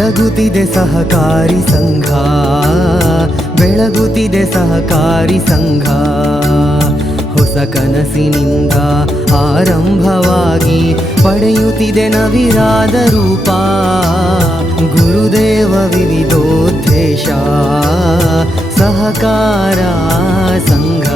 ಬೆಳಗುತ್ತಿದೆ ಸಹಕಾರಿ ಸಂಘ, ಬೆಳಗುತ್ತಿದೆ ಸಹಕಾರಿ ಸಂಘ. ಹೊಸ ಕನಸಿನಿಂದ ಆರಂಭವಾಗಿ ಪಡೆಯುತ್ತಿದೆ ನವಿರಾದ ರೂಪ. ಗುರುದೇವ ವಿವಿಧೋದ್ದೇಶ ಸಹಕಾರ ಸಂಘ.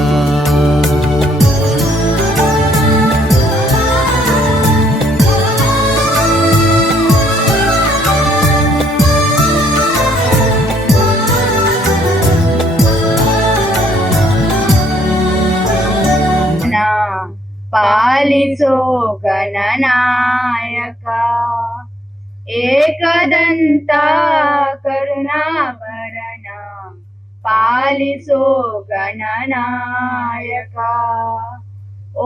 ಪಾಲಿಸೋ ಗಣನಾಯಕ ಏಕದಂತ ಕರುಣಾಭರಣ. ಪಾಲಿಸೋ ಗಣನಾಯಕ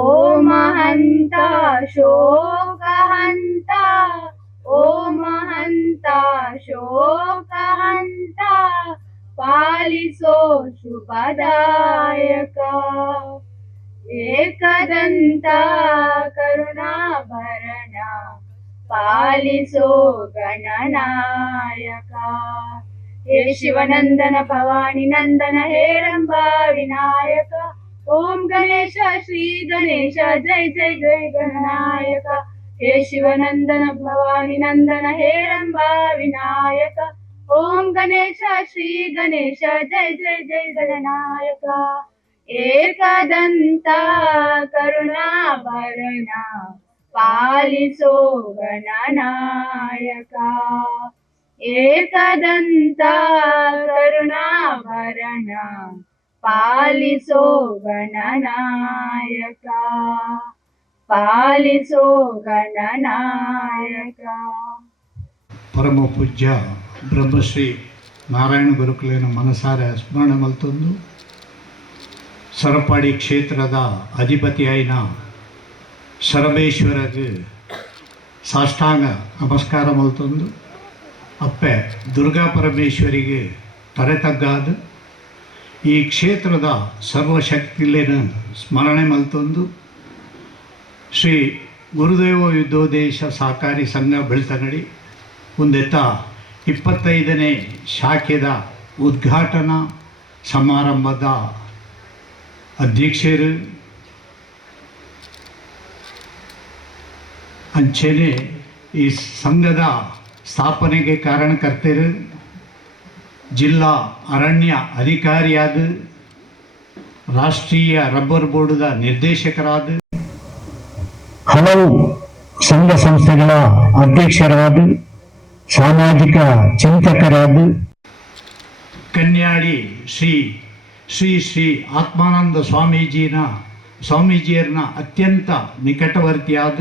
ಓ ಮಹಂತ ಶೋಕಹಂತ, ಓ ಮಹಂತ ಶೋಕಹಂತ. ಪಾಲಿಸೋ ಶುಭದಾಯಕ ಏಕದಂತ ಕರುಣಾಭರಣ. ಪಾಲಿಸೋ ಗಣನಾಯಕ ಹೇ ಶಿವನಂದನ ಭವಾನಿ ನಂದನ ಹೇರಂಬ ವಿನಾಯಕ. ಓಂ ಗಣೇಶ ಶ್ರೀ ಗಣೇಶ ಜೈ ಜೈ ಜೈ ಗಣನಾಯಕ. ಹೇ ಶಿವನಂದನ ಭವಾನಿ ನಂದನ ಹೇರಂಬ ವಿನಾಯಕ. ಓಂ ಗಣೇಶ ಶ್ರೀ ಗಣೇಶ ಜೈ ಜೈ ಜೈ ಗಣನಾಯಕ. ಏಕದಂತ ಕರುಣಾಭರಣ. ಪಾಲಿಸೋ ಗಣನಾಯಕ ಏಕದಂತ ಕರುಣಾಭರಣ. ಪಾಲಿಸೋ ಗಣನಾಯಕ, ಪಾಲಿಸೋ ಗಣನಾಯಕ. ಪರಮ ಪೂಜ್ಯ ಬ್ರಹ್ಮಶ್ರೀ ನಾರಾಯಣ ಗುರುಕುಲಿನ ಮನಸಾರೆ ಸ್ಮರಣೆ ಮಲ್ತೊಂದು ಸರಪಾಡಿ ಕ್ಷೇತ್ರದ ಅಧಿಪತಿಯಾಯಿನ ಶರಬೇಶ್ವರಗೆ ಸಾಷ್ಟಾಂಗ ನಮಸ್ಕಾರ ಮಲ್ತೊಂದು ಅಪ್ಪೆ ದುರ್ಗಾ ಪರಮೇಶ್ವರಿಗೆ ತರೆತಗ್ಗಾದ ಈ ಕ್ಷೇತ್ರದ ಸರ್ವಶಕ್ತಿಲೇನ ಸ್ಮರಣೆ ಮಲ್ತೊಂದು ಶ್ರೀ ಗುರುದೇವ ವಿವಿಧೋದ್ದೇಶ ಸಹಕಾರಿ ಸಂಘ ಬೆಳ್ತಂಗಡಿ ಒಂದೆತ್ತ 25ನೇ ಶಾಖೆದ ಉದ್ಘಾಟನಾ ಸಮಾರಂಭದ ಅಧ್ಯಕ್ಷರು ಅಂಚೆನೆ ಈ ಸಂಘದ ಸ್ಥಾಪನೆಗೆ ಕಾರಣಕರ್ತರು ಜಿಲ್ಲಾ ಅರಣ್ಯ ಅಧಿಕಾರಿಯಾದ ರಾಷ್ಟ್ರೀಯ ರಬ್ಬರ್ ಬೋರ್ಡ್ದ ನಿರ್ದೇಶಕರಾದ ಹಲವು ಸಂಘ ಸಂಸ್ಥೆಗಳ ಅಧ್ಯಕ್ಷರಾದ ಸಾಮಾಜಿಕ ಚಿಂತಕರಾದ ಕನ್ಯಾಡಿ ಶ್ರೀ ಶ್ರೀ ಶ್ರೀ ಆತ್ಮಾನಂದ ಸ್ವಾಮೀಜಿಯರನ್ನ ಅತ್ಯಂತ ನಿಕಟವರ್ತಿಯಾದ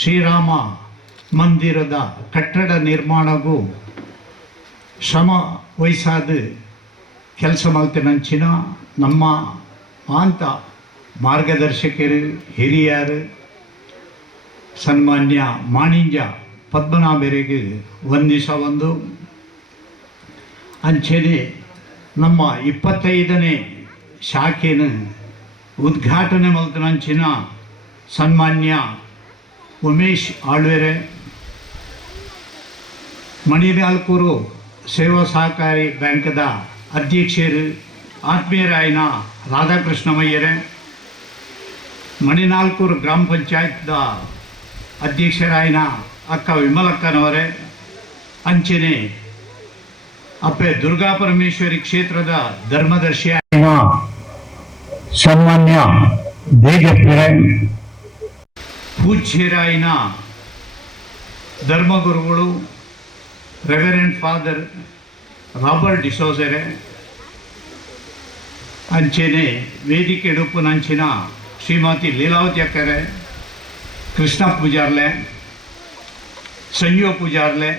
ಶ್ರೀರಾಮ ಮಂದಿರದ ಕಟ್ಟಡ ನಿರ್ಮಾಣಗೂ ಶ್ರಮ ವಹಿಸಾದ ಕೆಲಸ ಮಲ್ತಿನಂಚಿನ ನಮ್ಮ ಮಾಂತ ಮಾರ್ಗದರ್ಶಕರು ಹಿರಿಯರು ಸನ್ಮಾನ್ಯ ಮಾಣಿಂಜ ಪದ್ಮನಾಭರಿಗೆ ವಂದಿಸವೊಂದು ಅಂಚೆನೆ ನಮ್ಮ 25ನೇ ಶಾಖೆನ ಉದ್ಘಾಟನೆ ಮಲ್ತನಂಚಿನ ಸನ್ಮಾನ್ಯ ಉಮೇಶ್ ಆಳ್ವೆರೆ ಮಣಿನಾಲ್ಕೂರು ಸೇವಾ ಸಹಕಾರಿ ಬ್ಯಾಂಕ್ದ ಅಧ್ಯಕ್ಷರು ಆತ್ಮೀಯರಾಯಿನ ರಾಧಾಕೃಷ್ಣಮಯ್ಯರೇ, ಮಣಿನಾಲ್ಕೂರು ಗ್ರಾಮ ಪಂಚಾಯತ್ದ ಅಧ್ಯಕ್ಷರಾಯಿನ ಅಕ್ಕ ವಿಮಲಕ್ಕನವರೇ, ಅಂಚೆನೆ ಅಪ್ಪೆ ದುರ್ಗಾ ಪರಮೇಶ್ವರಿ ಕ್ಷೇತ್ರದ ಧರ್ಮದರ್ಶಿಯಾಯಿನ ಸನ್ಮಾನ್ಯ ದೇಜಪ್ಪರೆ, ಪೂಜ್ಯರಾಯಿನ ಧರ್ಮಗುರುಗಳು ರೆವರೆಂಡ್ ಫಾದರ್ ರಾಬರ್ಟ್ ಡಿಸೋಜರೆ, ಅಂಚೆನೆ ವೇದಿಕೆ ಡುಪ್ಪುನಂಚಿನ ಶ್ರೀಮತಿ ಲೀಲಾವತಿ ಅಕ್ಕರೆ, ಕೃಷ್ಣ ಪೂಜಾರ್ಲೆ, ಸಂಜೀವ ಪೂಜಾರ್ಲೆ,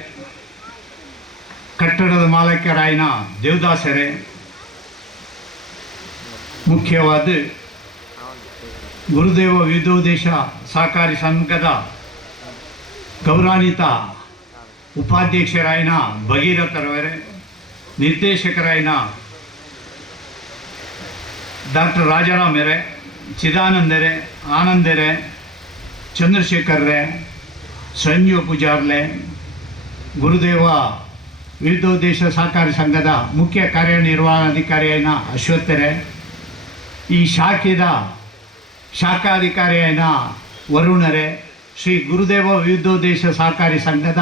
ಕಟ್ಟಡದ ಮಾಲೀಕರಾಯಿನ ದೇವದಾಸರೇ, ಮುಖ್ಯವಾದ ಗುರುದೇವ ವಿವಿಧೋದ್ದೇಶ ಸಹಕಾರಿ ಸಂಘದ ಗೌರವಾನ್ವಿತ ಉಪಾಧ್ಯಕ್ಷರಾಯಿನ ಭಗೀರಥರವರೇ, ನಿರ್ದೇಶಕರಾಯಿನ ಡಾಕ್ಟರ್ ರಾಜಾರಾಮರೇ, ಚಿದಾನಂದರೇ, ಆನಂದರೇ, ಚಂದ್ರಶೇಖರ್ರೇ, ಸಂಜೀವ ಪೂಜಾರ್ಲೆ, ಗುರುದೇವ ವಿವಿಧೋದ್ದೇಶ ಸಹಕಾರಿ ಸಂಘದ ಮುಖ್ಯ ಕಾರ್ಯನಿರ್ವಹಣಾಧಿಕಾರಿಯಾಯಿನ ಅಶ್ವತ್ಥರೆ, ಈ ಶಾಖೆದ ಶಾಖಾಧಿಕಾರಿಯಾಯಿನ ವರುಣರೆ, ಶ್ರೀ ಗುರುದೇವ ವಿವಿಧೋದ್ದೇಶ ಸಹಕಾರಿ ಸಂಘದ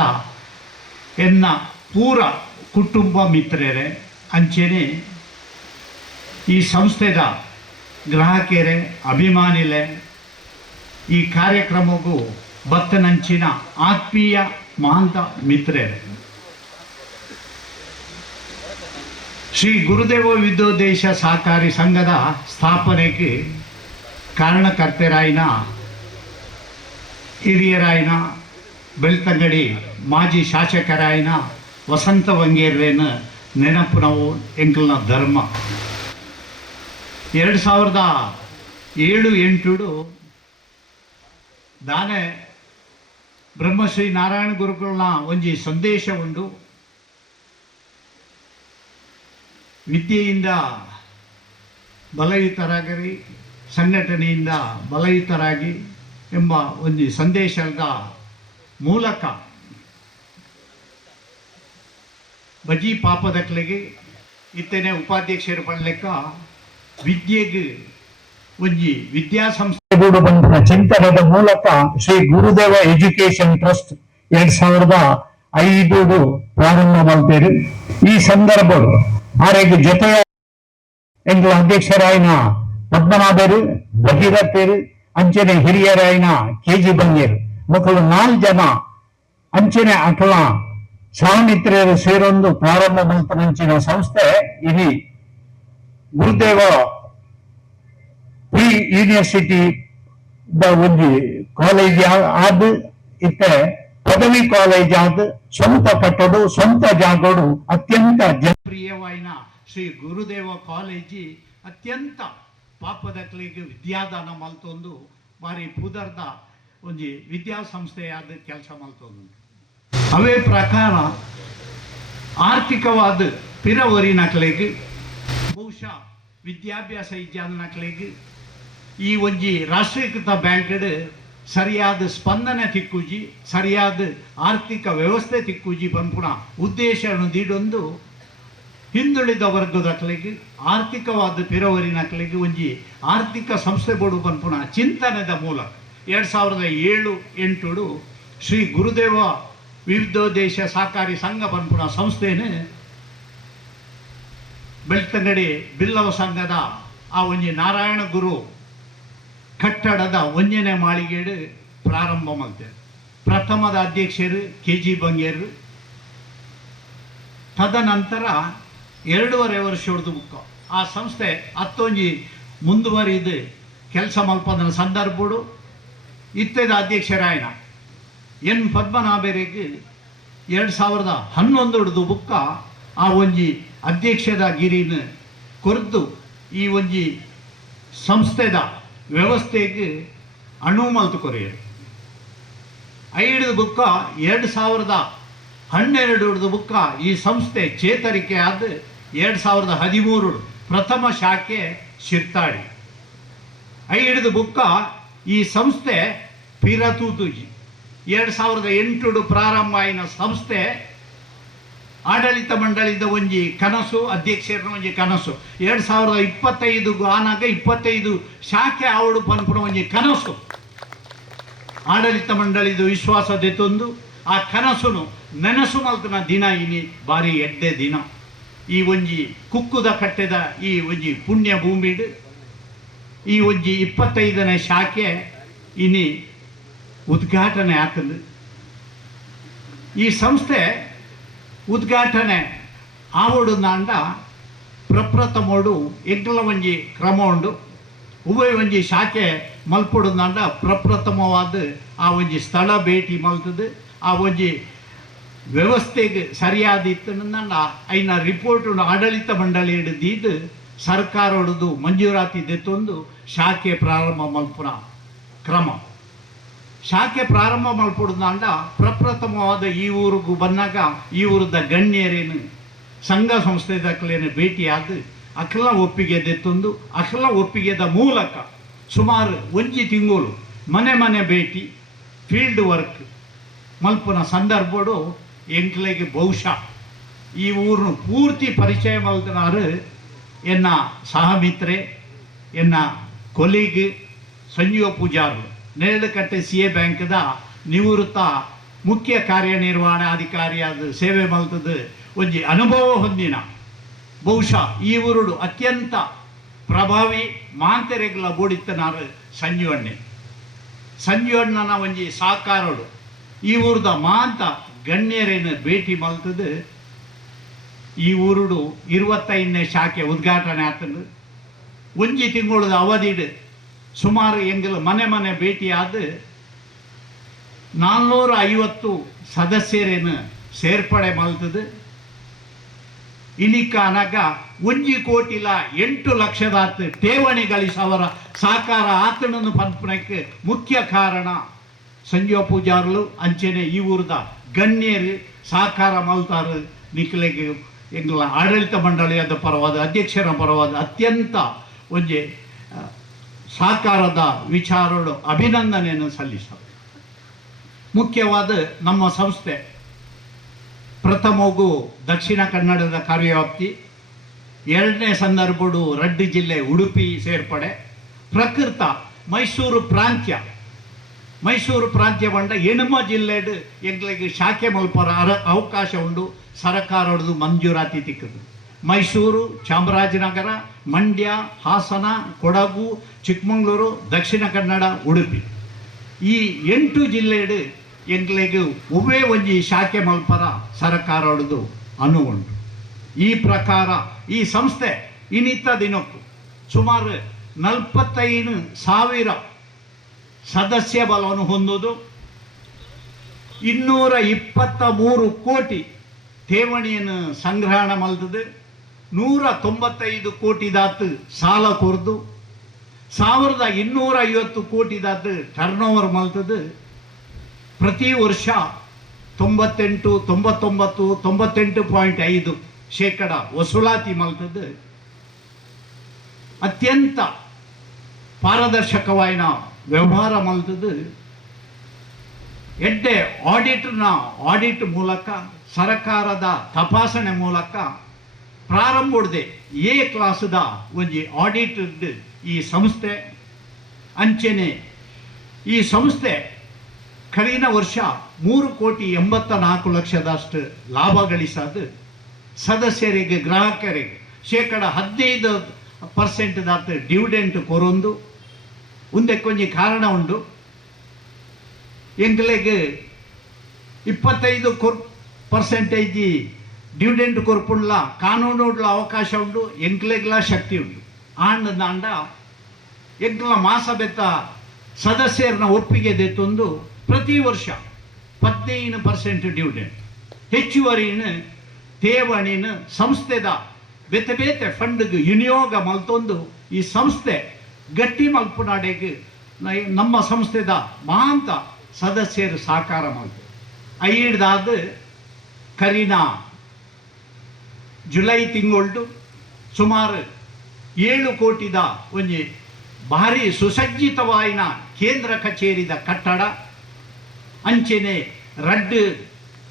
ಎನ್ನ ಪೂರ ಕುಟುಂಬ ಮಿತ್ರರೇ, ಅಂಚೆನೆ ಈ ಸಂಸ್ಥೆದ ಗ್ರಾಹಕರೇ, ಅಭಿಮಾನಿಲೆ, ಈ ಕಾರ್ಯಕ್ರಮಕ್ಕೂ ಬತ್ತನಂಚಿನ ಆತ್ಮೀಯ ಮಹಾಂತ ಮಿತ್ರರೇ, ಶ್ರೀ ಗುರುದೇವ ವಿವಿಧೋದ್ದೇಶ ಸಹಕಾರಿ ಸಂಘದ ಸ್ಥಾಪನೆಗೆ ಕಾರಣಕರ್ತರಾಯಿನ ಹಿರಿಯರಾಯಿನ ಬೆಳ್ತಂಗಡಿ ಮಾಜಿ ಶಾಸಕರಾಯಿನ ವಸಂತ ವಂಗೇರ್ವೇನ ನೆನಪು ನಾವು ಎಂಕಲ್ನ ಧರ್ಮ. 2007-8 ದಾನೆ ಬ್ರಹ್ಮಶ್ರೀ ನಾರಾಯಣ ಗುರುಗಳನ್ನ ಒಂಜಿ ಸಂದೇಶ ಉಂಡು, ವಿದ್ಯೆಯಿಂದ ಬಲಯುತರಾಗರಿ, ಸಂಘಟನೆಯಿಂದ ಬಲಯುತರಾಗಿ ಎಂಬ ಒಂದು ಸಂದೇಶದ ಮೂಲಕ ಬಜಿ ಪಾಪದಕ್ಲೆಗೆ ಇತ್ತೇನೆ ಉಪಾಧ್ಯಕ್ಷರು ಪಡ್ಲೆಕ್ಕ ವಿದ್ಯೆಗೆ ಒಂಜಿ ವಿದ್ಯಾಸಂಸ್ಥೆ ಬಂದ ಚಿಂತನದ ಮೂಲಕ ಶ್ರೀ ಗುರುದೇವ ಎಜುಕೇಶನ್ ಟ್ರಸ್ಟ್ 2005 ಪ್ರಾರಂಭ ಮಾಡ್ತೇವೆ. ಈ ಸಂದರ್ಭ ಆರೆಗೆ ಜೊತೆಯ ಎಂಗಳ ಅಧ್ಯಕ್ಷರಾಯಿನ ಪದ್ಮನಾಭರು, ಭಗೀರಥರು, ಅಂಚನೆ ಹಿರಿಯರಾಯಿನ KG ಬಂಗೇರು ಮಕ್ಕಳು 4 ಜನ ಅಂಚನೆ ಅಕಲ ಸಹಮಿತ್ರರು ಸೇರೊಂದು ಪ್ರಾರಂಭ ಮಾಡ್ತಂಚಿನ ಸಂಸ್ಥೆ ಇದು ಗುರುದೇವ ಪ್ರೀ ಯೂನಿವರ್ಸಿಟಿ ಒಂದು ಕಾಲೇಜ್ ಆದ ಇತ್ತೆ ಪದವಿ ಕಾಲೇಜ್ ಆದ ಸ್ವಂತ ಕಟ್ಟಡ ಸ್ವಂತ ಜಾಗಗಳು ಅತ್ಯಂತ ಜನಪ್ರಿಯವಾಯಿನ ಶ್ರೀ ಗುರುದೇವ ಕಾಲೇಜಿ ಅತ್ಯಂತ ಪಾಪದಕ್ಲಿಗೆ ವಿದ್ಯಾದಾನ ಮಲ್ತೊಂದು ಬಾರಿ ಪುದರ್ದ ಒಂಜಿ ವಿದ್ಯಾಸಂಸ್ಥೆಯಾದ ಕೆಲಸ ಮಲ್ತೊಂದು. ಅವೇ ಪ್ರಕಾರ ಆರ್ಥಿಕವಾದ ಪಿರವರಿನಕ್ಲೆಗೆ ಬಹುಶಃ ವಿದ್ಯಾಭ್ಯಾಸ ಇಜ್ಜಾನಕ್ಲೆಗೆ ಈ ಒಂಜಿ ರಾಷ್ಟ್ರೀಕೃತ ಬ್ಯಾಂಕ್ಡ್ ಸರಿಯಾದ ಸ್ಪಂದನೆ ತಿಕ್ಕುಜಿ, ಸರಿಯಾದ ಆರ್ಥಿಕ ವ್ಯವಸ್ಥೆ ತಿಕ್ಕುಜಿ ಪಂಪುಣ ಉದ್ದೇಶ ನೀಡೊಂದು ಹಿಂದುಳಿದ ವರ್ಗದಕ್ಲೆಗೆ ಆರ್ಥಿಕವಾದ ಪಿರವರಿನಕ್ಲೆಗೆ ಒಂಜಿ ಆರ್ಥಿಕ ಸಂಸ್ಥೆ ಬೋಡು ಪಂಪುಣ ಚಿಂತನೆದ ಮೂಲಕ 2007-8 ಶ್ರೀ ಗುರುದೇವ ವಿವಿಧೋದ್ದೇಶ ಸಹಕಾರಿ ಸಂಘ ಪಂಪುಣ ಸಂಸ್ಥೆಯನ್ನು ಬೆಳ್ತಂಗಡಿ ಬಿಲ್ಲವ ಸಂಘದ ಆ ಒಂಜಿ ನಾರಾಯಣ ಗುರು ಕಟ್ಟಡದ 1ನೇ ಮಾಳಿಗೆಡು ಪ್ರಾರಂಭ ಮಾಡ್ತೇವೆ. ಪ್ರಥಮದ ಅಧ್ಯಕ್ಷರು KG ಬಂಗೇರು, ತದನಂತರ 2.5 ವರ್ಷದ ಬುಕ್ಕ ಆ ಸಂಸ್ಥೆ ಹತ್ತೊಂಜಿ ಮುಂದುವರಿದು ಕೆಲಸ ಮಲ್ಪದ ಸಂದರ್ಭಡು ಇತ್ತದ ಅಧ್ಯಕ್ಷರಾಯನ ಎನ್ ಪದ್ಮನಾಭರಿಗೆ 2011 ಬುಕ್ಕ ಆ ಒಂಜಿ ಅಧ್ಯಕ್ಷದ ಗಿರಿನ ಕೊರ್ದು ಈ ಒಂಜಿ ಸಂಸ್ಥೆದ ವ್ಯವಸ್ಥೆಗೆ ಅನುಮತಿ ಕೊರೆಯರು. 5 ಬುಕ್ಕ 2012 ಬುಕ್ಕ ಈ ಸಂಸ್ಥೆ ಚೇತರಿಕೆ ಆದ 2013 ಪ್ರಥಮ ಶಾಖೆ ಶಿರ್ತಾಡಿ. 5 ಬುಕ್ಕ ಈ ಸಂಸ್ಥೆ ಪಿರತೂತುಜಿ 2008 ಪ್ರಾರಂಭ ಆಯಿನ ಸಂಸ್ಥೆ ಆಡಳಿತ ಮಂಡಳಿದ ಒಂಜಿ ಕನಸು, ಅಧ್ಯಕ್ಷರ ಒಂಜಿ ಕನಸು 2025 ಆನಾಗ 25 ಶಾಖೆ ಆವಡು ಪನ್ಪುನ ಒಂಜಿ ಕನಸು ಆಡಳಿತ ಮಂಡಳಿದ ವಿಶ್ವಾಸದೆತ್ತೊಂದು ಆ ಕನಸುನು ನೆನಸು ಮಲ್ತನ ದಿನ ಇನಿ ಬಾರಿ ಎಡ್ಡೆ ದಿನ. ಈ ಒಂಜಿ ಕುಕ್ಕುದ ಕಟ್ಟೆದ ಈ ಒಂಜಿ ಪುಣ್ಯ ಭೂಮಿಡ್ ಈ ಒಂಜಿ 25ನೇ ಶಾಖೆ ಇನಿ ಉದ್ಘಾಟನೆ ಆಗ್ತದೆ. ಈ ಸಂಸ್ಥೆ ಉದ್ಘಾಟನೆ ಆವಡುಂದಾಂಡ ಪ್ರಪ್ರಥಮೋಡು ಎಂಕಲ ಒಂಜಿ ಕ್ರಮ ಉಂಡು. ಉಭಯ ಒಂಜಿ ಶಾಖೆ ಮಲ್ಪಡುಂದಾಂಡ ಪ್ರಪ್ರಥಮವಾದ ಆ ಒಂಜಿ ಸ್ಥಳ ಭೇಟಿ ಮಲ್ತದು. ಆ ಒಂಜಿ ವ್ಯವಸ್ಥೆಗೆ ಸರಿಯಾದ ಇತ್ತಂಡ ಐನ ರಿಪೋರ್ಟ್ ಆಡಳಿತ ಮಂಡಳಿ ಹಿಡಿದು ಸರ್ಕಾರ ಹೊಡೆದು ಮಂಜೂರಾತಿ ದೆತ್ತೊಂದು ಶಾಖೆ ಪ್ರಾರಂಭ ಮಲ್ಪುನ ಕ್ರಮ. ಶಾಖೆ ಪ್ರಾರಂಭ ಮಲ್ಪಡುದಾಂಡ ಪ್ರಪ್ರಥಮವಾದ ಈ ಊರಿಗೂ ಬಂದಾಗ ಈ ಊರದ ಗಣ್ಯರೇನು ಸಂಘ ಸಂಸ್ಥೆದಕ್ಲೇನು ಭೇಟಿಯಾದ ಅಖಲ ಒಪ್ಪಿಗೆ ದೆತ್ತೊಂದು ಅಖಲ ಒಪ್ಪಿಗೆದ ಮೂಲಕ ಸುಮಾರು 1 ತಿಂಗಳು ಮನೆ ಮನೆ ಭೇಟಿ ಫೀಲ್ಡ್ ವರ್ಕ್ ಮಲ್ಪುನ ಸಂದರ್ಭಡು ಎಂಕ್ಲೆಗೆ ಬಹುಶಃ ಈ ಊರನ್ನು ಪೂರ್ತಿ ಪರಿಚಯ ಮಲ್ತನಾರು ಎನ್ನ ಸಹಮಿತ್ರೆ ಎನ್ನ ಕೊಲೀಗ್ ಸಂಜೀವ ಪೂಜಾರು ನೆರಳುಕಟ್ಟೆ CA ಬ್ಯಾಂಕ್ದ ನಿವೃತ್ತ ಮುಖ್ಯ ಕಾರ್ಯನಿರ್ವಹಣಾಧಿಕಾರಿಯಾದ ಸೇವೆ ಮಲ್ತದ್ದು ಒಂಜಿ ಅನುಭವ ಹೊಂದಿನ ಬಹುಶಃ ಈ ಊರುಡು ಅತ್ಯಂತ ಪ್ರಭಾವಿ ಮಾಂತೆರೆಗ್ಲ ಬೋಡಿತ್ತನಾರು ಸಂಜೀವಣ್ಣನ ಒಂಜಿ ಸಾಕಾರಡು ಈ ಊರ್ದ ಮಾಂತ ಗಣ್ಯರೇನು ಭೇಟಿ ಮಲ್ತದ್ದು ಈ ಊರುಡು 25ನೇ ಶಾಖೆ ಉದ್ಘಾಟನೆ ಆತಂದು ಒಂಜಿ ತಿಂಗಳದ ಅವಧಿಡ್ ಸುಮಾರು ಎಂಗಲು ಮನೆ ಭೇಟಿಯಾದ 450 ಸದಸ್ಯರೇನು ಸೇರ್ಪಡೆ ಮಲ್ತದು ಇನಿಕ ಅನಗ 1 ಕೋಟಿಲ 8 ಲಕ್ಷದಾತ್ ಠೇವಣಿ ಗಳಿಸವರ ಸಾಕಾರ ಆತನನ್ನು ಪಂಪನಕ್ಕೆ ಮುಖ್ಯ ಕಾರಣ ಸಂಜೀವ ಪೂಜಾರ್ಲು ಅಂಚೆನೆ ಈ ಊರದ ಗಣ್ಯರು ಸಾಕಾರ ಮಲ್ತಾರು ನಿಖಲೆಗೆ ಎಂಗ್ಲ ಆಡಳಿತ ಮಂಡಳಿಯಾದ ಪರವಾದ ಅಧ್ಯಕ್ಷರ ಪರವಾದ ಅತ್ಯಂತ ಒಂಜೆ ಸಾಕಾರದ ವಿಚಾರಗಳು ಅಭಿನಂದನೆಯನ್ನು ಸಲ್ಲಿಸಬೇಕು. ಮುಖ್ಯವಾದ ನಮ್ಮ ಸಂಸ್ಥೆ ಪ್ರಥಮಗೂ ದಕ್ಷಿಣ ಕನ್ನಡದ ಕಾರ್ಯವ್ಯಾಪ್ತಿ, ಎರಡನೇ ಸಂದರ್ಭಡು ರಡ್ಡಿ ಜಿಲ್ಲೆ ಉಡುಪಿ ಸೇರ್ಪಡೆ, ಪ್ರಕೃತ ಮೈಸೂರು ಪ್ರಾಂತ್ಯ ಬಂಡ ಎಣಮ ಜಿಲ್ಲೆಡ್ ಎಂಗ್ಲಿಗೆ ಶಾಖೆ ಮಲ್ಪರ ಅವಕಾಶ ಉಂಡು ಸರಕಾರದ್ದು ಮಂಜೂರಾತಿ ತಿಕ್ಕದು. ಮೈಸೂರು, ಚಾಮರಾಜನಗರ, ಮಂಡ್ಯ, ಹಾಸನ, ಕೊಡಗು, ಚಿಕ್ಕಮಗಳೂರು, ದಕ್ಷಿಣ ಕನ್ನಡ, ಉಡುಪಿ ಈ 8 ಜಿಲ್ಲೆಡ್ ಎಂಗ್ಲಿಗೆ ಒವ್ವೇ ಒಂಜಿ ಶಾಖೆ ಮಲ್ಪರ ಸರಕಾರದ್ದು ಅನುವುಂಟು. ಈ ಪ್ರಕಾರ ಈ ಸಂಸ್ಥೆ ಇನ್ನಿತ್ತ ದಿನಕ್ಕೂ ಸುಮಾರು 45,000 ಸದಸ್ಯ ಬಲವನ್ನು ಹೊಂದುವುದು, 223 ಕೋಟಿ ಠೇವಣಿಯನ್ನು ಸಂಗ್ರಹಣ ಮಲ್ತದೆ, 195 ಕೋಟಿ ದಾತು ಸಾಲ ಕೊರ್ದು, 1250 ಕೋಟಿ ದಾತು ಟರ್ನ್ ಓವರ್ ಮಲ್ತದೆ. ಪ್ರತಿ ವರ್ಷ 98.5% ವಸೂಲಾತಿ ಮಲ್ತದೆ. ಅತ್ಯಂತ ಪಾರದರ್ಶಕವಾಯಿನ ವ್ಯವಹಾರ ಮಲ್ತದು. ಎಡ್ಡೆ ಆಡಿಟ್ ಮೂಲಕ ಸರಕಾರದ ತಪಾಸಣೆ ಮೂಲಕ ಪ್ರಾರಂಭೋಡ್ದೆ ಎ ಕ್ಲಾಸ್ದ ಒಂಜಿ ಆಡಿಟ್ ಈ ಸಂಸ್ಥೆ ಅಂಚೆನೆ ಈ ಸಂಸ್ಥೆ ಕಳೆದ ವರ್ಷ 3,84,00,000ದಷ್ಟು ಲಾಭ ಗಳಿಸದು. ಸದಸ್ಯರಿಗೆ ಗ್ರಾಹಕರಿಗೆ 15% ದಾತ ಡಿವಿಡೆಂಟ್ ಕೊರೊಂದು ಒಂದೇ ಕೊಂಚ ಕಾರಣ ಉಂಡು. ಎಂಗ್ಲೆಗೆ 25% ಡಿವಿಡೆಂಟ್ ಕೊರ್ಪುಂಡ್ಲ ಕಾನೂನುಡ್ಲ ಅವಕಾಶ ಉಂಡು, ಎಂಗ್ಲೆಗ್ಲ ಶಕ್ತಿ ಉಂಡು. ಆಂಡ ಎಂಗ್ಲ ಮಾಸ ಬೆತ್ತ ಸದಸ್ಯರನ್ನ ಒಪ್ಪಿಗೆ ದೆತ್ತೊಂದು ಪ್ರತಿ ವರ್ಷ 15% ಡಿವಿಡೆಂಟ್ ಹೆಚ್ಚುವರಿನ ಠೇವಣಿನ ಸಂಸ್ಥೆದ ಬೇತೆ ಫಂಡ್ಗೆ ವಿನಿಯೋಗ ಮಲ್ತೊಂದು ಈ ಸಂಸ್ಥೆ ಗಟ್ಟಿ ಮಲ್ಪುನಾಡೆಗೆ ನಮ್ಮ ಸಂಸ್ಥೆದ ಮಹಾಂತ ಸದಸ್ಯರು ಸಾಕಾರ ಮಲ್ತು. ಐಡ್ದಾದ ಕರೀನಾ ಜುಲೈ ತಿಂಗಳು ಸುಮಾರು 7 ಕೋಟಿದ ಒಂಜಿ ಭಾರಿ ಸುಸಜ್ಜಿತವಾಯಿನ ಕೇಂದ್ರ ಕಚೇರಿದ ಕಟ್ಟಡ ಅಂಚೆನೆ ರಡ್ಡು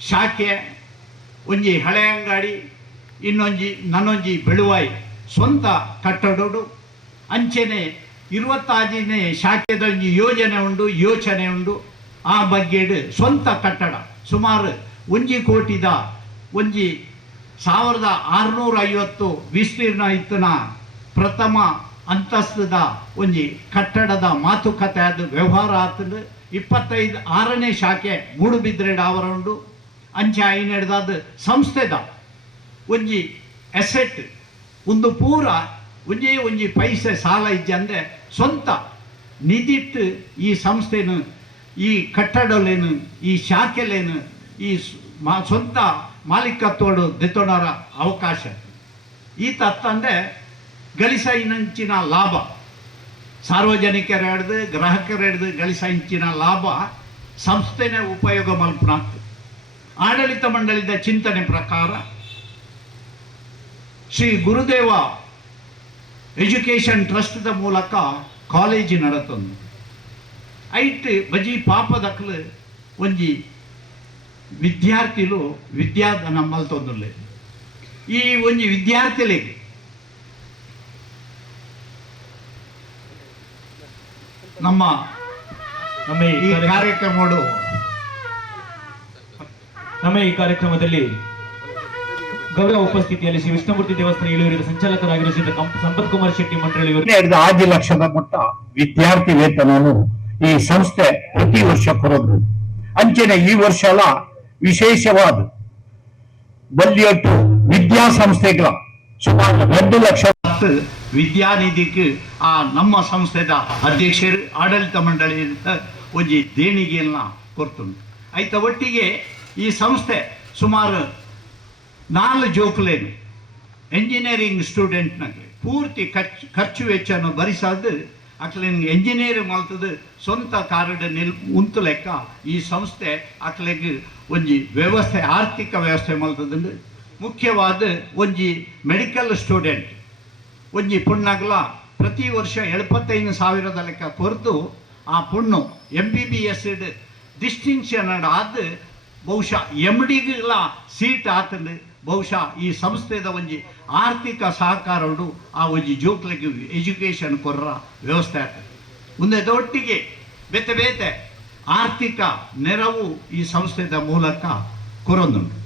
ಶಾಖೆ ಒಂಜಿ ಹಳೆ ಅಂಗಡಿ ನನ್ನೊಂಜಿ ಬೆಳುವಾಯಿ ಸ್ವಂತ ಕಟ್ಟಡೋಡು ಅಂಚೆನೆ 26ನೇ ಶಾಖೆದ ಒಂಜಿ ಯೋಚನೆ ಉಂಡು ಆ ಬಗ್ಗೆ ಸ್ವಂತ ಕಟ್ಟಡ ಸುಮಾರು 1 ಕೋಟಿದ 1,650 ವಿಸ್ತೀರ್ಣ ಇತ್ತನ ಪ್ರಥಮ ಅಂತಸ್ತದ ಒಂಜಿ ಕಟ್ಟಡದ ಮಾತುಕತೆ ಆದ ವ್ಯವಹಾರ ಆತಂದು 26ನೇ ಶಾಖೆ ಮೂಡುಬಿದ್ರೆಡ್ ಆವರ ಉಂಡು. ಅಂಚೆ ಐನೆಡ್ದಾದ ಸಂಸ್ಥೆದ ಒಂಜಿ ಅಸೆಟ್ ಒಂದು ಪೂರ ಒಂಜಿ ಪೈಸೆ ಸಾಲ ಇಜ್ಜಂದ್ರೆ ಸ್ವಂತ ನಿಧಿಟ್ಟು ಈ ಸಂಸ್ಥೆನು ಈ ಕಟ್ಟಡಲೇನು ಈ ಶಾಖೆಲೇನು ಈ ಸ್ವಂತ ಮಾಲೀಕತ್ವಡು ದೆತ್ತೊಡರ ಅವಕಾಶ ಈ ತತ್ತಂದ್ರೆ ಗಳಿಸ ಇಂಚಿನ ಲಾಭ ಸಾರ್ವಜನಿಕರ ಹಿಡ್ದು ಗ್ರಾಹಕರ ಹಿಡ್ದು ಗಳಿಸ ಇಂಚಿನ ಲಾಭ ಸಂಸ್ಥೆನೇ ಉಪಯೋಗ ಮಲ್ಪನಾಗ್ತದೆ. ಆಡಳಿತ ಮಂಡಳಿದ ಚಿಂತನೆ ಪ್ರಕಾರ ಶ್ರೀ ಗುರುದೇವ ಎಜುಕೇಷನ್ ಟ್ರಸ್ಟ್ದ ಮೂಲಕ ಕಾಲೇಜು ನಡತೊಂದು ಐಟ್ ಬಜಿ ಪಾಪದಕ್ಲು ಒಂಜಿ ವಿದ್ಯಾರ್ಥಿಲು ವಿದ್ಯಾದಾನ ಮಲ್ತೊಂದುಲ್ಲೆ ಈ ಒಂಜಿ ವಿದ್ಯಾರ್ಥಿಗಳಿಗೆ ನಮ್ಮ ಈ ಕಾರ್ಯಕ್ರಮದಲ್ಲಿ ಗೌರವ ಉಪಸ್ಥಿತಿಯಲ್ಲಿ ಶ್ರೀ ವಿಷ್ಣುಮೂರ್ತಿ ದೇವಸ್ಥಾನ ಇಳುವರಿಯ ಸಂಚಾಲಕರಾಗಿರುವ ಶ್ರೀ ಸಂಪತ್ ಕುಮಾರ್ ಶೆಟ್ಟಿ ಮಂತ್ರಿ ಇವರು 5 ಲಕ್ಷದ ಮೊತ್ತ ವಿದ್ಯಾರ್ಥಿ ವೇತನವನ್ನು ಈ ಸಂಸ್ಥೆ ಪ್ರತಿ ವರ್ಷ ಕೊಡೋದು. ಅಂಚೆನೆ ಈ ವರ್ಷಲ ವಿಶೇಷವಾದ ಬಲ್ಲಿಯಟ್ಟು ವಿದ್ಯಾಸಂಸ್ಥೆಗಳ ಸುಮಾರು 2 ಲಕ್ಷ ವಿದ್ಯಾನಿಧಿಗೆ ಆ ನಮ್ಮ ಸಂಸ್ಥೆದ ಅಧ್ಯಕ್ಷರು ಆಡಳಿತ ಮಂಡಳಿಯಿಂದ ಒಂಜಿ ದೇಣಿಗೆಯನ್ನ ಕೊಡ್ತುಂಟು. ಆಯ್ತ ಒಟ್ಟಿಗೆ ಈ ಸಂಸ್ಥೆ ಸುಮಾರು 4 ಜೋಕುಲೇನು ಎಂಜಿನಿಯರಿಂಗ್ ಸ್ಟೂಡೆಂಟ್ನಾಗೆ ಪೂರ್ತಿ ಖರ್ಚು ವೆಚ್ಚವನ್ನು ಭರಿಸದು ಅಕ್ಲಿಗೆ ಎಂಜಿನಿಯರ್ ಮಲ್ತದ ಸ್ವಂತ ಕಾರ್ಡ್ ಉಂಟು ಲೆಕ್ಕ ಈ ಸಂಸ್ಥೆ ಅಕ್ಲಿಗೆ ಒಂಜಿ ವ್ಯವಸ್ಥೆ ಆರ್ಥಿಕ ವ್ಯವಸ್ಥೆ ಮಲ್ತದಂದು. ಮುಖ್ಯವಾದ ಒಂಜಿ ಮೆಡಿಕಲ್ ಸ್ಟೂಡೆಂಟ್ ಒಂಜಿ ಪುಣ್ಣಗಲ ಪ್ರತಿ ವರ್ಷ 75,000 ಲೆಕ್ಕ ಕೊರತು ಆ ಪುಣ್ಣು MBBS ಡಿಸ್ಟಿಂಕ್ಷನ್ ಆದ ಬಹುಶಃ MDಗಳ ಸೀಟ್ ಆತಂದು ಬಹುಶಃ ಈ ಸಂಸ್ಥೆದ ಒಂಜಿ ಆರ್ಥಿಕ ಸಹಕಾರ ಆ ಒಂಜಿ ಜೋಕ್ಲಿಗೆ ಎಜುಕೇಶನ್ ಕೊರ್ರ ವ್ಯವಸ್ಥೆ ಆಗ್ತದೆ. ಒಂದೊಟ್ಟಿಗೆ ಬೇತೆ ಬೇತೆ ಆರ್ಥಿಕ ನೆರವು ಈ ಸಂಸ್ಥೆದ ಮೂಲಕ ಕೊರೊಂದುಂಟು.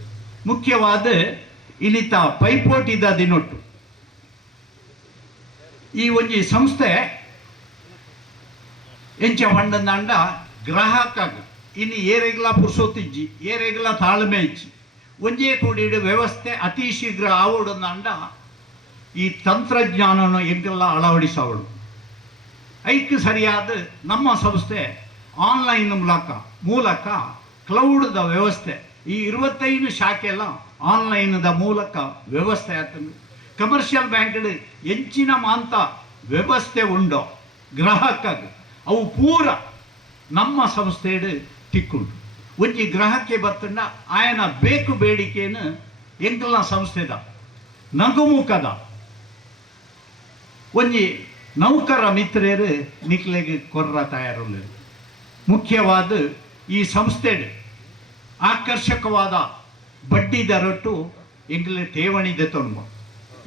ಮುಖ್ಯವಾದ ಇಲ್ಲಿತ ಪೈಪೋಟಿದ ದಿನೊಟ್ಟು ಈ ಒಂಜಿ ಸಂಸ್ಥೆ ಎಂಚ ಪಂಡಂದಾಂಡ ಗ್ರಾಹಕ ಇನ್ನು ಏರೆಗ್ಲ ಪುರ್ಸೋತಿಜ್ಜಿ ಏರೆಗ್ಲ ತಾಳ್ಮೆ ಇಚ್ಚಿ ಒಂಜೇ ಕೂಡಿಡು ವ್ಯವಸ್ಥೆ ಅತಿ ಶೀಘ್ರ ಆವೋಡಂದಾಂಡ ಈ ತಂತ್ರಜ್ಞಾನವನ್ನು ಎಂಗೆಲ್ಲ ಅಳವಡಿಸವಳು ಐಕ್ ಸರಿಯಾದ ನಮ್ಮ ಸಂಸ್ಥೆ ಆನ್ಲೈನ್ ಮೂಲಕ ಕ್ಲೌಡ್ದ ವ್ಯವಸ್ಥೆ ಈ 25 ಶಾಖೆಲ್ಲ ಆನ್ಲೈನ್ದ ಮೂಲಕ ವ್ಯವಸ್ಥೆ ಆಗ್ತದೆ. ಕಮರ್ಷಿಯಲ್ ಬ್ಯಾಂಕ್ ಎಂಚಿನ ಮಾಂತ ವ್ಯವಸ್ಥೆ ಉಂಡೋ ಗ್ರಾಹಕ ಅವು ಪೂರ ನಮ್ಮ ಸಂಸ್ಥೆ ತಿಕ್ಕುಂಟು. ಒಂಜಿ ಗ್ರಾಹಕ್ಕೆ ಬರ್ತಂಡ ಆಯನ ಬೇಕು ಬೇಡಿಕೆಯನ್ನು ಎಂಕಲ್ನ ಸಂಸ್ಥೆದ ನಗುಮುಖದ ಒಂಜಿ ನೌಕರ ಮಿತ್ರರು ನಿಕ್ಲೆಗೆ ಕೊರ್ರ ತಯಾರುಳ್ಳ. ಮುಖ್ಯವಾದ ಈ ಸಂಸ್ಥೆ ಆಕರ್ಷಕವಾದ ಬಡ್ಡಿ ದರಟ್ಟು ಎಂಗ್ಲ ಠೇವಣಿ ದೆತೊಂಬ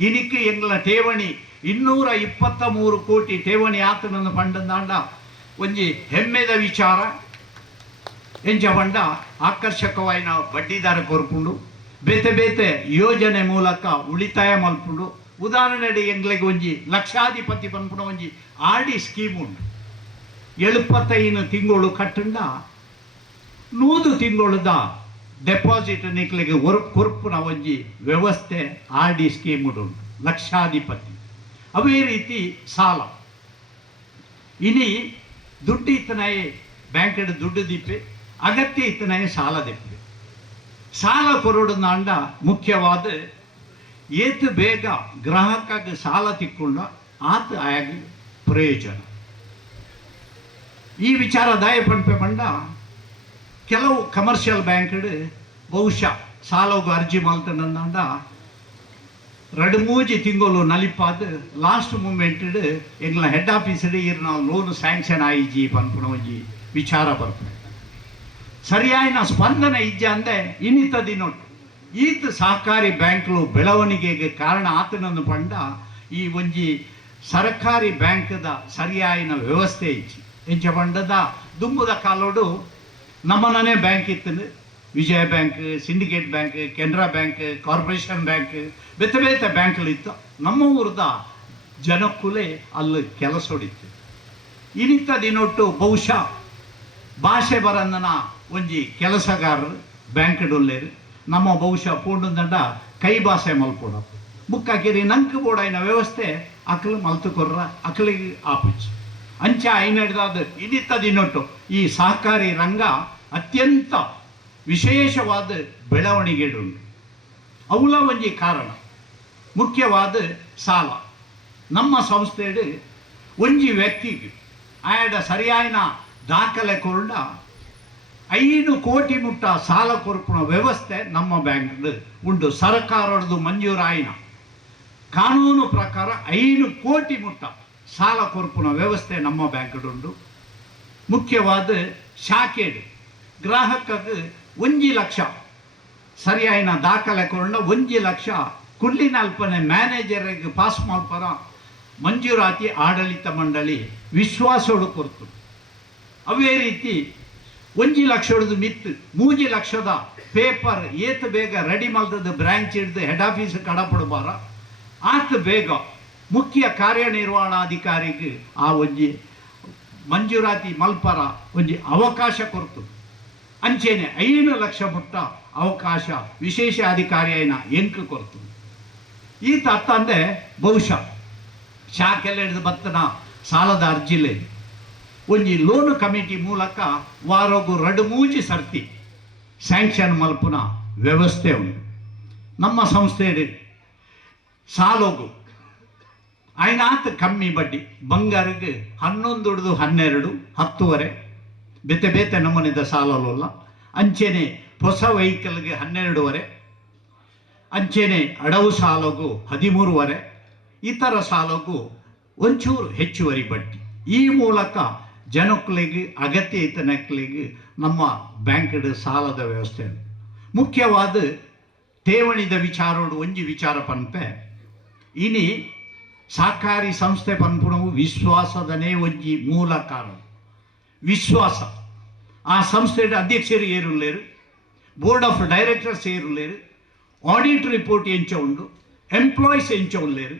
ಇನಿಕ್ಕೆ ಎಂಗ್ಲ ಠೇವಣಿ 223 ಕೋಟಿ ಠೇವಣಿ ಆತನನ್ನು ಪಂಡಂದಾಂಡ ಒಂಜಿ ಹೆಮ್ಮೆದ ವಿಚಾರ. ಎಂಚ ಪಂಡ ಆಕರ್ಷಕವಾಯಿನ ಬಡ್ಡಿದಾರ ಕೊರ್ಪುಂಡು ಬೇತೆ ಬೇತೆ ಯೋಜನೆ ಮೂಲಕ ಉಳಿತಾಯ ಮಲ್ಪುಂಡು. ಉದಾಹರಣೆ ಎಂಗ್ಲಿಗೆ ಒಂಜಿ ಲಕ್ಷಾಧಿಪತಿ ಪನ್ಪುಣ ಒಂಜಿ RD ಸ್ಕೀಮ್ ಉಂಟು. 75 ತಿಂಗಳು ಕಟ್ಟಂಡ 100 ತಿಂಗಳದ ಡೆಪಾಸಿಟ್ ನಿಕ್ಲಿಗೆ ಕೊರ್ಪುನ ಒಂಜಿ ವ್ಯವಸ್ಥೆ RD ಸ್ಕೀಮ್ ಉಂಟು ಲಕ್ಷಾಧಿಪತಿ. ಅವೇ ರೀತಿ ಸಾಲ ಇನಿ ದುಡ್ಡು ಇತ್ತನಾಯೇ ಬ್ಯಾಂಕ್ ದುಡ್ಡು ದೀಪೆ ಅಗತ್ಯ ಇತ್ತನಾಯೇ ಸಾಲ ದಿಪ್ಪೆ. ಸಾಲ ಕೊರೊಡಂದಾಂಡ ಮುಖ್ಯವಾದ ಏತು ಬೇಗ ಗ್ರಾಹಕಗೆ ಸಾಲ ತಿಕ್ಕೊಂಡ ಆತ ಆಗಿ ಪ್ರಯೋಜನ. ಈ ವಿಚಾರ ದಾಯ ಪಂಪೆ ಪಂಡ ಕೆಲವು ಕಮರ್ಷಿಯಲ್ ಬ್ಯಾಂಕ್ ಬಹುಶಃ ಸಾಲಗೂ ಅರ್ಜಿ ಮಲ್ತಂಡ 2-3 ತಿಂಗಳು ನಲಿಪಾದ ಲಾಸ್ಟ್ ಮೂಮೆಂಟ್ ಎಂಗ್ಲ ಹೆಡ್ ಆಫೀಸ್ ಇರ್ನ ಲೋನ್ ಸ್ಯಾಂಕ್ಷನ್ ಆಯಿಜಿ ಪನ್ಪುಣ ಒಂಜಿ ವಿಚಾರ ಬರ್ತದೆ. ಸರಿಯಾಯಿನ ಸ್ಪಂದನೆ ಇಜ್ಜೆ ಅಂದೆ ಇನ್ನಿತ ದಿನೊಟ್ಟು ಈತ ಸಹಕಾರಿ ಬ್ಯಾಂಕ್ಲು ಬೆಳವಣಿಗೆಗೆ ಕಾರಣ ಆತನನ್ನು ಪಂಡ ಈ ಒಂಜಿ ಸರ್ಕಾರಿ ಬ್ಯಾಂಕ್ದ ಸರಿಯಾಯಿನ ವ್ಯವಸ್ಥೆ ಇಚ್ಚಿ ಎಂಚ ಪಂಡದ ದುಂಬುದ ಕಾಲೋಡು ನಮ್ಮನೇ ಬ್ಯಾಂಕ್ ಇತ್ತು. Vijaya bank, syndicate bank, Canara bank, corporation bank ಬೇತೆ ಬೇತೆ ಬ್ಯಾಂಕ್ಗಳಿತ್ತು. ನಮ್ಮ ಊರದ ಜನಕ್ಕೂಲೇ ಅಲ್ಲಿ ಕೆಲಸ ಹೊಡಿತು. ಇನ್ನಿತ ದಿನೊಟ್ಟು ಬಹುಶಃ ಭಾಷೆ ಬರಂದನ ಒಂಜಿ ಕೆಲಸಗಾರರು ಬ್ಯಾಂಕ್ ಡೊಲ್ಲೇರು ನಮ್ಮ ಬಹುಶಃ ಪೂರ್ಣದಂಡ ಕೈ ಭಾಷೆ ಮಲ್ಪೋಡ ಬುಕ್ಕಾಕಿರಿ ನಂಕು ಬೋಡಾಯಿನ ವ್ಯವಸ್ಥೆ ಅಕಲು ಮಲ್ತು ಕೊರ್ರ ಅಕಲಿಗೆ ಆಪುಚ್ಚು ಅಂಚ ಐನಡ್ದಾದ ಇನ್ನಿತ ದಿನೊಟ್ಟು ಈ ಸಹಕಾರಿ ರಂಗ ಅತ್ಯಂತ ವಿಶೇಷವಾದ ಬೆಳವಣಿಗೆಡುಂಟು. ಅವಳ ಒಂಜಿ ಕಾರಣ ಮುಖ್ಯವಾದ ಸಾಲ. ನಮ್ಮ ಸಂಸ್ಥೆಡು ಒಂಜಿ ವ್ಯಕ್ತಿಗೆ ಆಯಡ ಸರಿಯಾಯಿನ ದಾಖಲೆ ಕೊರಡ 5 ಕೋಟಿ ಮುಟ್ಟ ಸಾಲ ಕೊರ್ಪುಣ ವ್ಯವಸ್ಥೆ ನಮ್ಮ ಬ್ಯಾಂಕ್ ಉಂಟು. ಸರ್ಕಾರದ್ದು ಮಂಜೂರಾಯಿನ ಕಾನೂನು ಪ್ರಕಾರ 5 ಕೋಟಿ ಮುಟ್ಟ ಸಾಲ ಕೊರ್ಪುಣ ವ್ಯವಸ್ಥೆ ನಮ್ಮ ಬ್ಯಾಂಕ್ ಉಂಟು. ಮುಖ್ಯವಾದ ಶಾಖೆಡು ಗ್ರಾಹಕಗೆ 1 ಲಕ್ಷ ಸರಿಯಾಯಿನ ದಾಖಲೆ ಕೊರಡ 1 ಲಕ್ಷ ಕುಲ್ಲಿನ ಅಲ್ಪನೆ ಮ್ಯಾನೇಜರ್ಗೆ ಪಾಸ್ ಮಾಡ್ಪಾರ ಮಂಜೂರಾತಿ ಆಡಳಿತ ಮಂಡಳಿ ವಿಶ್ವಾಸೋಡು ಕೊರ್ತು. ಅವೇ ರೀತಿ 1 ಲಕ್ಷದ ಮಿತ್ತು 3 ಲಕ್ಷದ ಪೇಪರ್ ಏತ್ ಬೇಗ ರೆಡಿ ಮಲ್ತದ ಬ್ರಾಂಚ್ ಹಿಡ್ದು ಹೆಡ್ ಆಫೀಸ್ ಕಡಪಡ್ಬಾರ ಆತ ಬೇಗ ಮುಖ್ಯ ಕಾರ್ಯನಿರ್ವಹಣಾಧಿಕಾರಿಗೆ ಆ ಒಂಜಿ ಮಂಜೂರಾತಿ ಮಲ್ಪರ ಒಂಜಿ ಅವಕಾಶ ಕೊರ್ತು. ಅಂಚೆನೆ 5 ಲಕ್ಷ ಮುಟ್ಟ ಅವಕಾಶ ವಿಶೇಷ ಅಧಿಕಾರಿ అయిన ಎಂಕ್ ಕೊರ್ತು. ಈತ ಅತ್ತಂದೆ ಬಹುಶಃ ಶಾಖೆಲ್ಲ ಹಿಡಿದು ಬತ್ತನ ಸಾಲದ ಅರ್ಜಿಲೆ ಒಂಜಿ ಲೋನ್ ಕಮಿಟಿ ಮೂಲಕ ವಾರೋಗು 2-3 ಸರ್ತಿ ಸ್ಯಾಂಕ್ಷನ್ ಮಲ್ಪುನ ವ್ಯವಸ್ಥೆ ಉಂಟು. ನಮ್ಮ ಸಂಸ್ಥೆ ಸಾಲೋಗು ಆಯ್ನಾತ್ ಕಮ್ಮಿ ಬಡ್ಡಿ ಬಂಗಾರಿಗೆ 11-12 10ವರೆ ಬೇತೆ ಬೇತೆ ನಮೂನೆದ ಸಾಲಲ್ಲ. ಅಂಚೆನೆ ಹೊಸ ವೆಹಿಕಲ್ಗೆ 12ವರೆ, ಅಂಚೆನೆ ಅಡವು ಸಾಲಗೂ 13ವರೆ, ಇತರ ಸಾಲಗೂ ಒಂಚೂರು ಹೆಚ್ಚುವರಿ ಬಡ್ಡಿ. ಈ ಮೂಲಕ ಜನಕ್ಕಳಿಗೆ ಅಗತ್ಯ ಇತನಕ್ಕಳಿಗೆ ನಮ್ಮ ಬ್ಯಾಂಕ್ಡ್ ಸಾಲದ ವ್ಯವಸ್ಥೆ ಮುಖ್ಯವಾದ ಠೇವಣಿದ ವಿಚಾರೋಡು ಒಂಜಿ ವಿಚಾರ ಪನ್ಪೆ ಇನಿ ಸಹಕಾರಿ ಸಂಸ್ಥೆ ಪನ್ಪುಣವು ವಿಶ್ವಾಸದನೇ ಒಂಜಿ ಮೂಲ ಕಾರಣ. ವಿಶ್ವಾಸ ಆ ಸಂಸ್ಥೆಯ ಅಧ್ಯಕ್ಷರು ಏರುಲ್ಲೇರು, ಬೋರ್ಡ್ ಆಫ್ ಡೈರೆಕ್ಟರ್ಸ್ ಏರುಲ್ಲೇರು, ಆಡಿಟ್ ರಿಪೋರ್ಟ್ ಎಂಚ ಉಂಡು, ಎಂಪ್ಲಾಯೀಸ್ ಎಂಚ ಉಲ್ಲೇರು,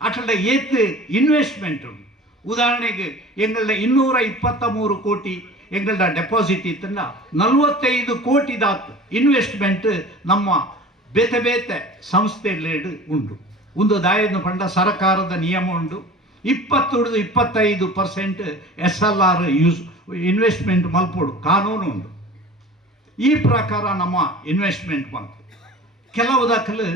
ಅಟ್ಲ ಏತ್ ಇನ್ವೆಸ್ಟ್ಮೆಂಟ್ ಉಂಡು. ಉದಾಹರಣೆಗೆ ಎಂಗಳ್ದ 223 ಕೋಟಿ ಎಂಗಳ್ದ ಡೆಪಾಸಿಟ್ ಇತ್ತನ್ನ 45 ಕೋಟಿದಾತ್ ಇನ್ವೆಸ್ಟ್ಮೆಂಟ್ ನಮ್ಮ ಬೇತೆ ಬೇತೆ ಸಂಸ್ಥೆಲೇಡು ಉಂಡು. ಒಂದು ದಾಯನ್ನು ಪಂಡ ಸರ್ಕಾರದ ನಿಯಮ ಉಂಡು. 20-25% SLR ಯೂಸ್ ಇನ್ವೆಸ್ಟ್ಮೆಂಟ್ ಮಲ್ಪೋಡು ಕಾನೂನು ಉಂಡು. ಈ ಪ್ರಕಾರ ನಮ್ಮ ಇನ್ವೆಸ್ಟ್ಮೆಂಟ್ ಮಲ್ಪು ಕೆಲವು ದಾಖಲು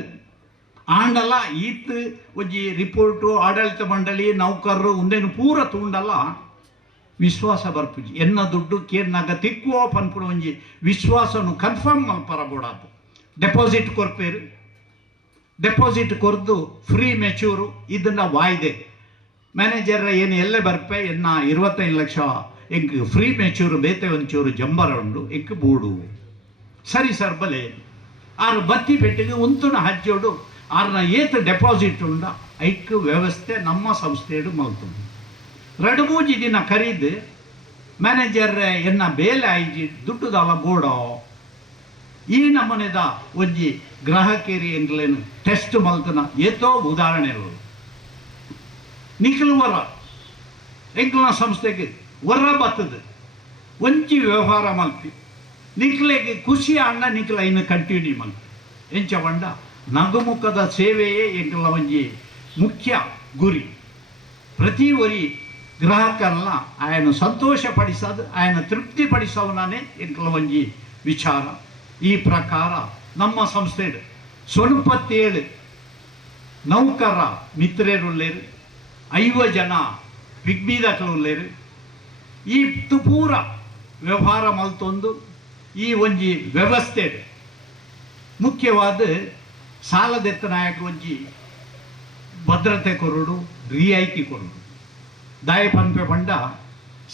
ಆಂಡಲ್ಲ ಈತ್ ಒಂಜಿ ರಿಪೋರ್ಟು ಆಡಳಿತ ಮಂಡಳಿ ನೌಕರರು ಒಂದೇನು ಪೂರ ತೂಂಡಲ್ಲ ವಿಶ್ವಾಸ ಬರ್ಪುಜಿ ಎನ್ನ ದುಡ್ಡು ಕೇರ್ನಾಗ ತಿಕ್ಕುವ ಪನ್ಪುಣ ಒಂಜಿ ವಿಶ್ವಾಸನು ಕನ್ಫರ್ಮ್ ಮಲ್ಪರ ಬೋಡಾದು. ಡೆಪಾಸಿಟ್ ಕೊರ್ಪೇರು, ಡೆಪಾಸಿಟ್ ಕೊರ್ದು ಫ್ರೀ ಮೆಚೂರು ಇದನ್ನ ವಾಯ್ದೆ ಮ್ಯಾನೇಜರ್ ಏನು ಎಲ್ಲೇ ಬರ್ಪೆ ಎನ್ನ 25 ಲಕ್ಷ ಎಂಕ್ ಫ್ರೀ ಮೆಚೂರು ಬೇತೆ ಒಂಚೂರು ಜಂಬರ ಉಂಡು ಎಂಕ್ ಬೂಡು ಸರಿ ಸರ್ ಬಲೆ ಆರು ಬತ್ತಿ ಪೆಟ್ಟಿಗೆ ಉಂತುನ ಹಜ್ಜೋಡು ಆರ್ನ ಏತ್ ಡೆಪಾಸಿಟ್ ಉಂಡ ಐಕ್ ವ್ಯವಸ್ಥೆ ನಮ್ಮ ಸಂಸ್ಥೆಡು ಮಲ್ತುಂಡು. 2-3 ದಿನ ಕರೀದು ಮ್ಯಾನೇಜರ್ ಎನ್ನ ಬೇಲೆ ಆಯ್ಜಿ ದುಡ್ಡುದಲ್ಲ ಬೋಡೋ ಈ ನಮೂನೆದ ಒಂಜಿ ಗ್ರಾಹಕೇರಿ ಎಂಗ್ಲೇನು ಟೆಸ್ಟ್ ಮಲ್ತನ ಏತೋ ಉದಾಹರಣೆಗಳು ನಿಖಿಲ್ ವರ ಎಂಕ್ಲನ ಸಂಸ್ಥೆಗೆ ವರ ಬತ್ತದ ಒಂಜಿ ವ್ಯವಹಾರ ಮಲ್ಪಿ ನಿಖಿಲೆಗೆ ಖುಷಿ ಅಣ್ಣ ನಿಖಿಲ ಇನ್ನು ಕಂಟಿನ್ಯೂ ಮಲ್ಪಿ ಎಂಚ ಬಂಡ ನಗುಮುಖದ ಸೇವೆಯೇ ಎಂಕ್ಲ ಒಂಜಿ ಮುಖ್ಯ ಗುರಿ. ಪ್ರತಿ ಒರಿ ಗ್ರಾಹಕರನ್ನ ಆಯನ ಸಂತೋಷಪಡಿಸೋದು ಆಯನ ತೃಪ್ತಿಪಡಿಸೋವನೇ ಎಂಕ್ಲ ಒಂಜಿ ವಿಚಾರ. ಈ ಪ್ರಕಾರ ನಮ್ಮ ಸಂಸ್ಥೆ 27 ನೌಕರ ಮಿತ್ರರುಳ್ಳೇರು, 5 ಜನ ಪಿಗ್ಮೀದಕಲುಳ್ಳೇರು. ಈ ಪೂರ ವ್ಯವಹಾರ ಮಲ್ತೊಂದು ಈ ಒಂಜಿ ವ್ಯವಸ್ಥೆ ಮುಖ್ಯವಾದ ಸಾಲದೆತ್ತ ನಾಯಕ ಒಂಜಿ ಭದ್ರತೆ ಕೊರುಡು, ರಿಯಾಯಿತಿ ಕೊರುಡು. ದಾಯ ಪನ್ಪೆ ಪಂಡ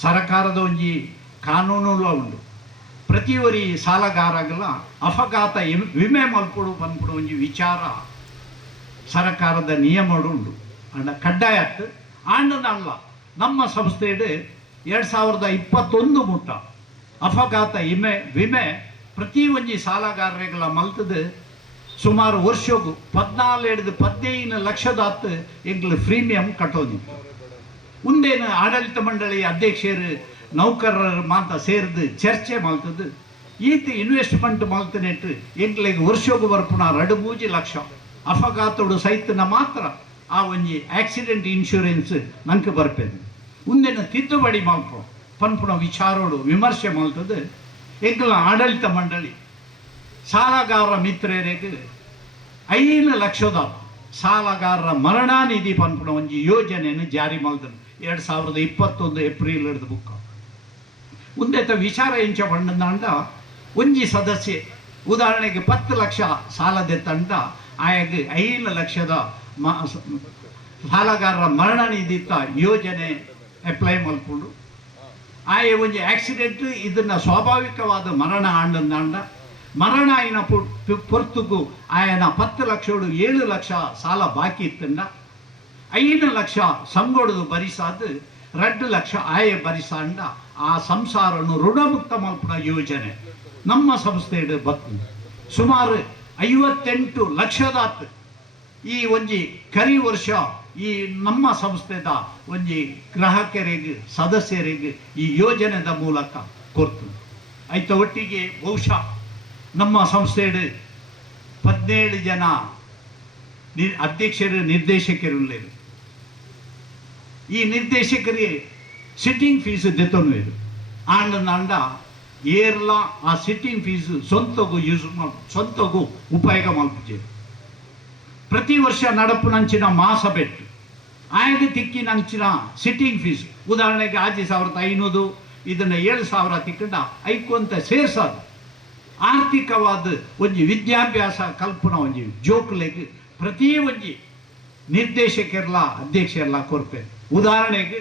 ಸರಕಾರದ ಒಂಜಿ ಕಾನೂನುಲ ಉಂಡು. ಪ್ರತಿಯೊರಿ ಸಾಲಗಾರಗಳ ಅಪಘಾತ ವಿಮೆ ಮಲ್ಪುಡು ಪನ್ಪುಡು ಒಂಜಿ ವಿಚಾರ ಸರಕಾರದ ನಿಯಮಡು ಉಂಡು. ಅಂಡ ಕಡ್ಡಾಯ ಆಂಡನಲ್ಲ ನಮ್ಮ ಸಂಸ್ಥೆಡು 2021 ಮುಟ್ಟ ಅಪಘಾತ ವಿಮೆ ಪ್ರತಿ ಒಂಜಿ ಸಾಲಗಾರಗಳ ಮಲ್ತದು ಸುಮಾರು ವರ್ಷಗೂ 14-15 ಲಕ್ಷದಾತ್ ಎಂಗ್ಲ ಪ್ರೀಮಿಯಂ ಕಟ್ಟೋದಿತ್ತು. ಮುಂದೇನು ಆಡಳಿತ ಮಂಡಳಿ ಅಧ್ಯಕ್ಷರು ನೌಕರರು ಮಾತ ಸೇರಿದು ಚರ್ಚೆ ಮಲ್ತದ್ದು ಈತ ಇನ್ವೆಸ್ಟ್ಮೆಂಟ್ ಮಲ್ತನೆಟ್ಟು ಎಂಗ್ಲಿಗೆ ವರ್ಷಗೂ ಬರ್ಪುಣ 2-3 ಲಕ್ಷ ಅಪಘಾತಡು ಸಹಿತನ ಮಾತ್ರ ಆ ಒಂಜಿ ಆಕ್ಸಿಡೆಂಟ್ ಇನ್ಶೂರೆನ್ಸ್ ನಂಗೆ ಬರ್ಪೇದು. ಮುಂದೇನು ತಿದ್ದುಪಡಿ ಮಲ್ಪ ಪನ್ಪುಣ ವಿಚಾರೋಡು ವಿಮರ್ಶೆ ಮಲ್ತದ್ದು ಎಂಗ್ಲ ಆಡಳಿತ ಮಂಡಳಿ ಸಾಲಗಾರರ ಮಿತ್ರರಿಗೆ 5 ಲಕ್ಷದ ಸಾಲಗಾರರ ಮರಣಾನಿಧಿ ಪನ್ಪುಣ ಒಂಜಿ ಯೋಜನೆಯನ್ನು ಜಾರಿ ಮಲ್ತನು 2021 ಏಪ್ರಿಲ್ ಹಿಡಿದು ಬುಕ್ಕ. ಮುಂದೆತ ವಿಚಾರ ಎಂಚ ಪಂಡ ಒಂಜಿ ಸದಸ್ಯೆ ಉದಾಹರಣೆಗೆ 10 ಲಕ್ಷ ಸಾಲದೆತ್ತಂಡ ಆಯಾಗ 5 ಲಕ್ಷದ ಸಾಲಗಾರರ ಮರಣನಿಧಿತ ಯೋಜನೆ ಅಪ್ಲೈ ಮಲ್ಕೊಂಡು ಆಯ ಒಂಜಿ ಆಕ್ಸಿಡೆಂಟ್ ಇದನ್ನ ಸ್ವಾಭಾವಿಕವಾದ ಮರಣ ಆಂಡ ಮರಣ ಆಯ್ನ ಪೊರ್ತುಗು ಆಯನ 10 ಲಕ್ಷೋಡು 7 ಲಕ್ಷ ಸಾಲ ಬಾಕಿ ಇತ್ತಂಡ 5 ಲಕ್ಷ ಸಂಗೊಡದು ಭರಿಸಾದು 2 ಲಕ್ಷ ಆಯ ಭರಿಸಾಂಡ ಆ ಸಂಸಾರನು ಋಣಮುಕ್ತ ಮಲ್ಪನ ಯೋಜನೆ ನಮ್ಮ ಸಂಸ್ಥೆಡು ಬರ್ತದೆ. ಸುಮಾರು 58 ಲಕ್ಷದಾತ್ ಈ ಒಂಜಿ ಕರಿ ವರ್ಷ ಈ ನಮ್ಮ ಸಂಸ್ಥೆದ ಒಂಜಿ ಗ್ರಾಹಕರಿಗೆ ಸದಸ್ಯರಿಗೆ ಈ ಯೋಜನೆದ ಮೂಲಕ ಕೊಡ್ತು. ಆಯ್ತ ಒಟ್ಟಿಗೆ ಬಹುಶಃ ನಮ್ಮ ಸಂಸ್ಥೆಡು 17 ಜನ ಅಧ್ಯಕ್ಷರು ನಿರ್ದೇಶಕರು ಉಳ್ಳೇರು. ಈ ನಿರ್ದೇಶಕರಿಗೆ ಸಿಟ್ಟಿಂಗ್ ಫೀಸ್ ದೆತ್ತೊಂದು ಆಂಡ ಏರ್ಲ ಆ ಸಿಟ್ಟಿಂಗ್ ಫೀಸ್ ಸ್ವಂತಗೂ ಸ್ವಂತಗೂ ಉಪಯೋಗ ಮಲ್ಪುಜೆ. ಪ್ರತಿ ವರ್ಷ ನಡಪುನಂಚಿನ ಮಾಸಬೆಟ್ಟು ಆಯ್ದು ತಿಕ್ಕಿನಂಚಿನ ಸಿಟ್ಟಿಂಗ್ ಫೀಸ್ ಉದಾಹರಣೆಗೆ 6500 ಇದನ್ನ 7000 ತಿಕ್ಕಂಡ ಐಕೊಂತ ಸೇರ್ಸದು ಆರ್ಥಿಕವಾದ ಒಂಜಿ ವಿದ್ಯಾಭ್ಯಾಸ ಕಲ್ಪನ ಒಂಜಿ ಜೋಕ್ಲೆಗ್ ಪ್ರತಿ ಒಂಜಿ ನಿರ್ದೇಶಕರ್ಲ ಅಧ್ಯಕ್ಷರ್ಲ ಕೊರ್ಪೆ. ಉದಾಹರಣೆಗೆ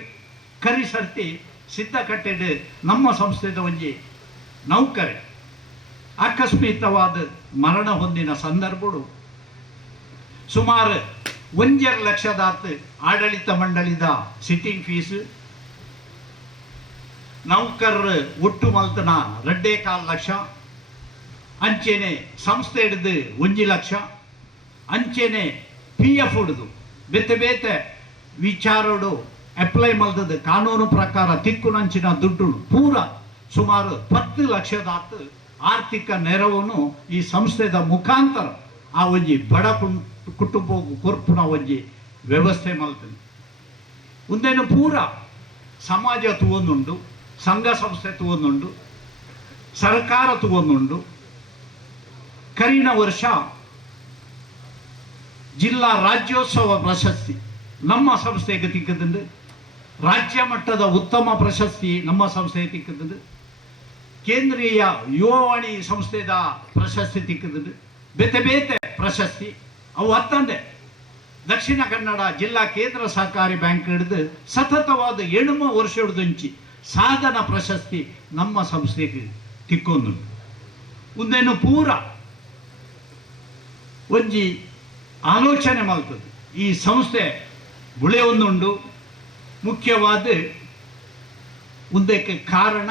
ಕರಿ ಸರ್ತಿ ಸಿದ್ಧಕಟ್ಟೆಡ್ ನಮ್ಮ ಸಂಸ್ಥೆದ ಒಂಜಿ ನೌಕರೆ ಆಕಸ್ಮಿಕವಾದ ಮರಣ ಹೊಂದಿನ ಸಂದರ್ಭಡು ಸುಮಾರು 1 ಲಕ್ಷದಾತ್ ಆಡಳಿತ ಮಂಡಳಿದ ಸಿಟ್ಟಿಂಗ್ ಫೀಸ್ ನೌಕರರು ಒಟ್ಟು ಮಲ್ತನ 2.25 ಲಕ್ಷ ಅಂಚೆನೆ ಸಂಸ್ಥೆ ಹಿಡಿದು 1 ಲಕ್ಷ ಅಂಚೆನೆ PF ಹಿಡಿದು ಬೇತೆ ಬೇತೆ ವಿಚಾರಡು ಅಪ್ಲೈ ಮಲ್ತದ ಕಾನೂನು ಪ್ರಕಾರ ತಿಕ್ಕುನಂಚಿನ ದುಡ್ಡು ಪೂರ ಸುಮಾರು 10 ಲಕ್ಷದಾತ್ ಆರ್ಥಿಕ ನೆರವನ್ನು ಈ ಸಂಸ್ಥೆದ ಮುಖಾಂತರ ಆ ಒಂಜಿ ಬಡ ಕುಟುಂಬಗೂ ಕೊರ್ಪುನ ಒಂಜಿ ವ್ಯವಸ್ಥೆ ಮಲ್ತದೆ. ಒಂದೇನು ಪೂರ ಸಮಾಜ ತಗೊಂಡುಂಡು, ಸಂಘ ಸಂಸ್ಥೆ ತಗೊಂಡುಂಡು, ಸರ್ಕಾರ ತಗೊಂಡುಂಡು. ಕರಿನ ವರ್ಷ ಜಿಲ್ಲಾ ರಾಜ್ಯೋತ್ಸವ ಪ್ರಶಸ್ತಿ ನಮ್ಮ ಸಂಸ್ಥೆಗೆ ತಿಕ್ಕದಂಡು, ರಾಜ್ಯ ಮಟ್ಟದ ಉತ್ತಮ ಪ್ರಶಸ್ತಿ ನಮ್ಮ ಸಂಸ್ಥೆಗೆ ತಿಕ್ಕದಂಡು, ಕೇಂದ್ರೀಯ ಯುವವಾಣಿ ಸಂಸ್ಥೆದ ಪ್ರಶಸ್ತಿ ತಿಕ್ಕದಂಡು, ಬೇತೆ ಬೇತೆ ಪ್ರಶಸ್ತಿ ಅವು ಹತ್ತಂದೆ. ದಕ್ಷಿಣ ಕನ್ನಡ ಜಿಲ್ಲಾ ಕೇಂದ್ರ ಸಹಕಾರಿ ಬ್ಯಾಂಕ್ ಹಿಡಿದು ಸತತವಾದ 7 ವರ್ಷ ಹಿಡಿದುಂಚಿ ಸಾಧನ ಪ್ರಶಸ್ತಿ ನಮ್ಮ ಸಂಸ್ಥೆಗೆ ತಿಕ್ಕೊಂಡು ಒಂದೇನು ಪೂರ ಒಂಜಿ ಆಲೋಚನೆ ಮಲ್ತದೆ. ಈ ಸಂಸ್ಥೆ ಬುಳೆ ಒಂದುಂಡು ಮುಖ್ಯವಾದ ಒಂದಕ್ಕೆ ಕಾರಣ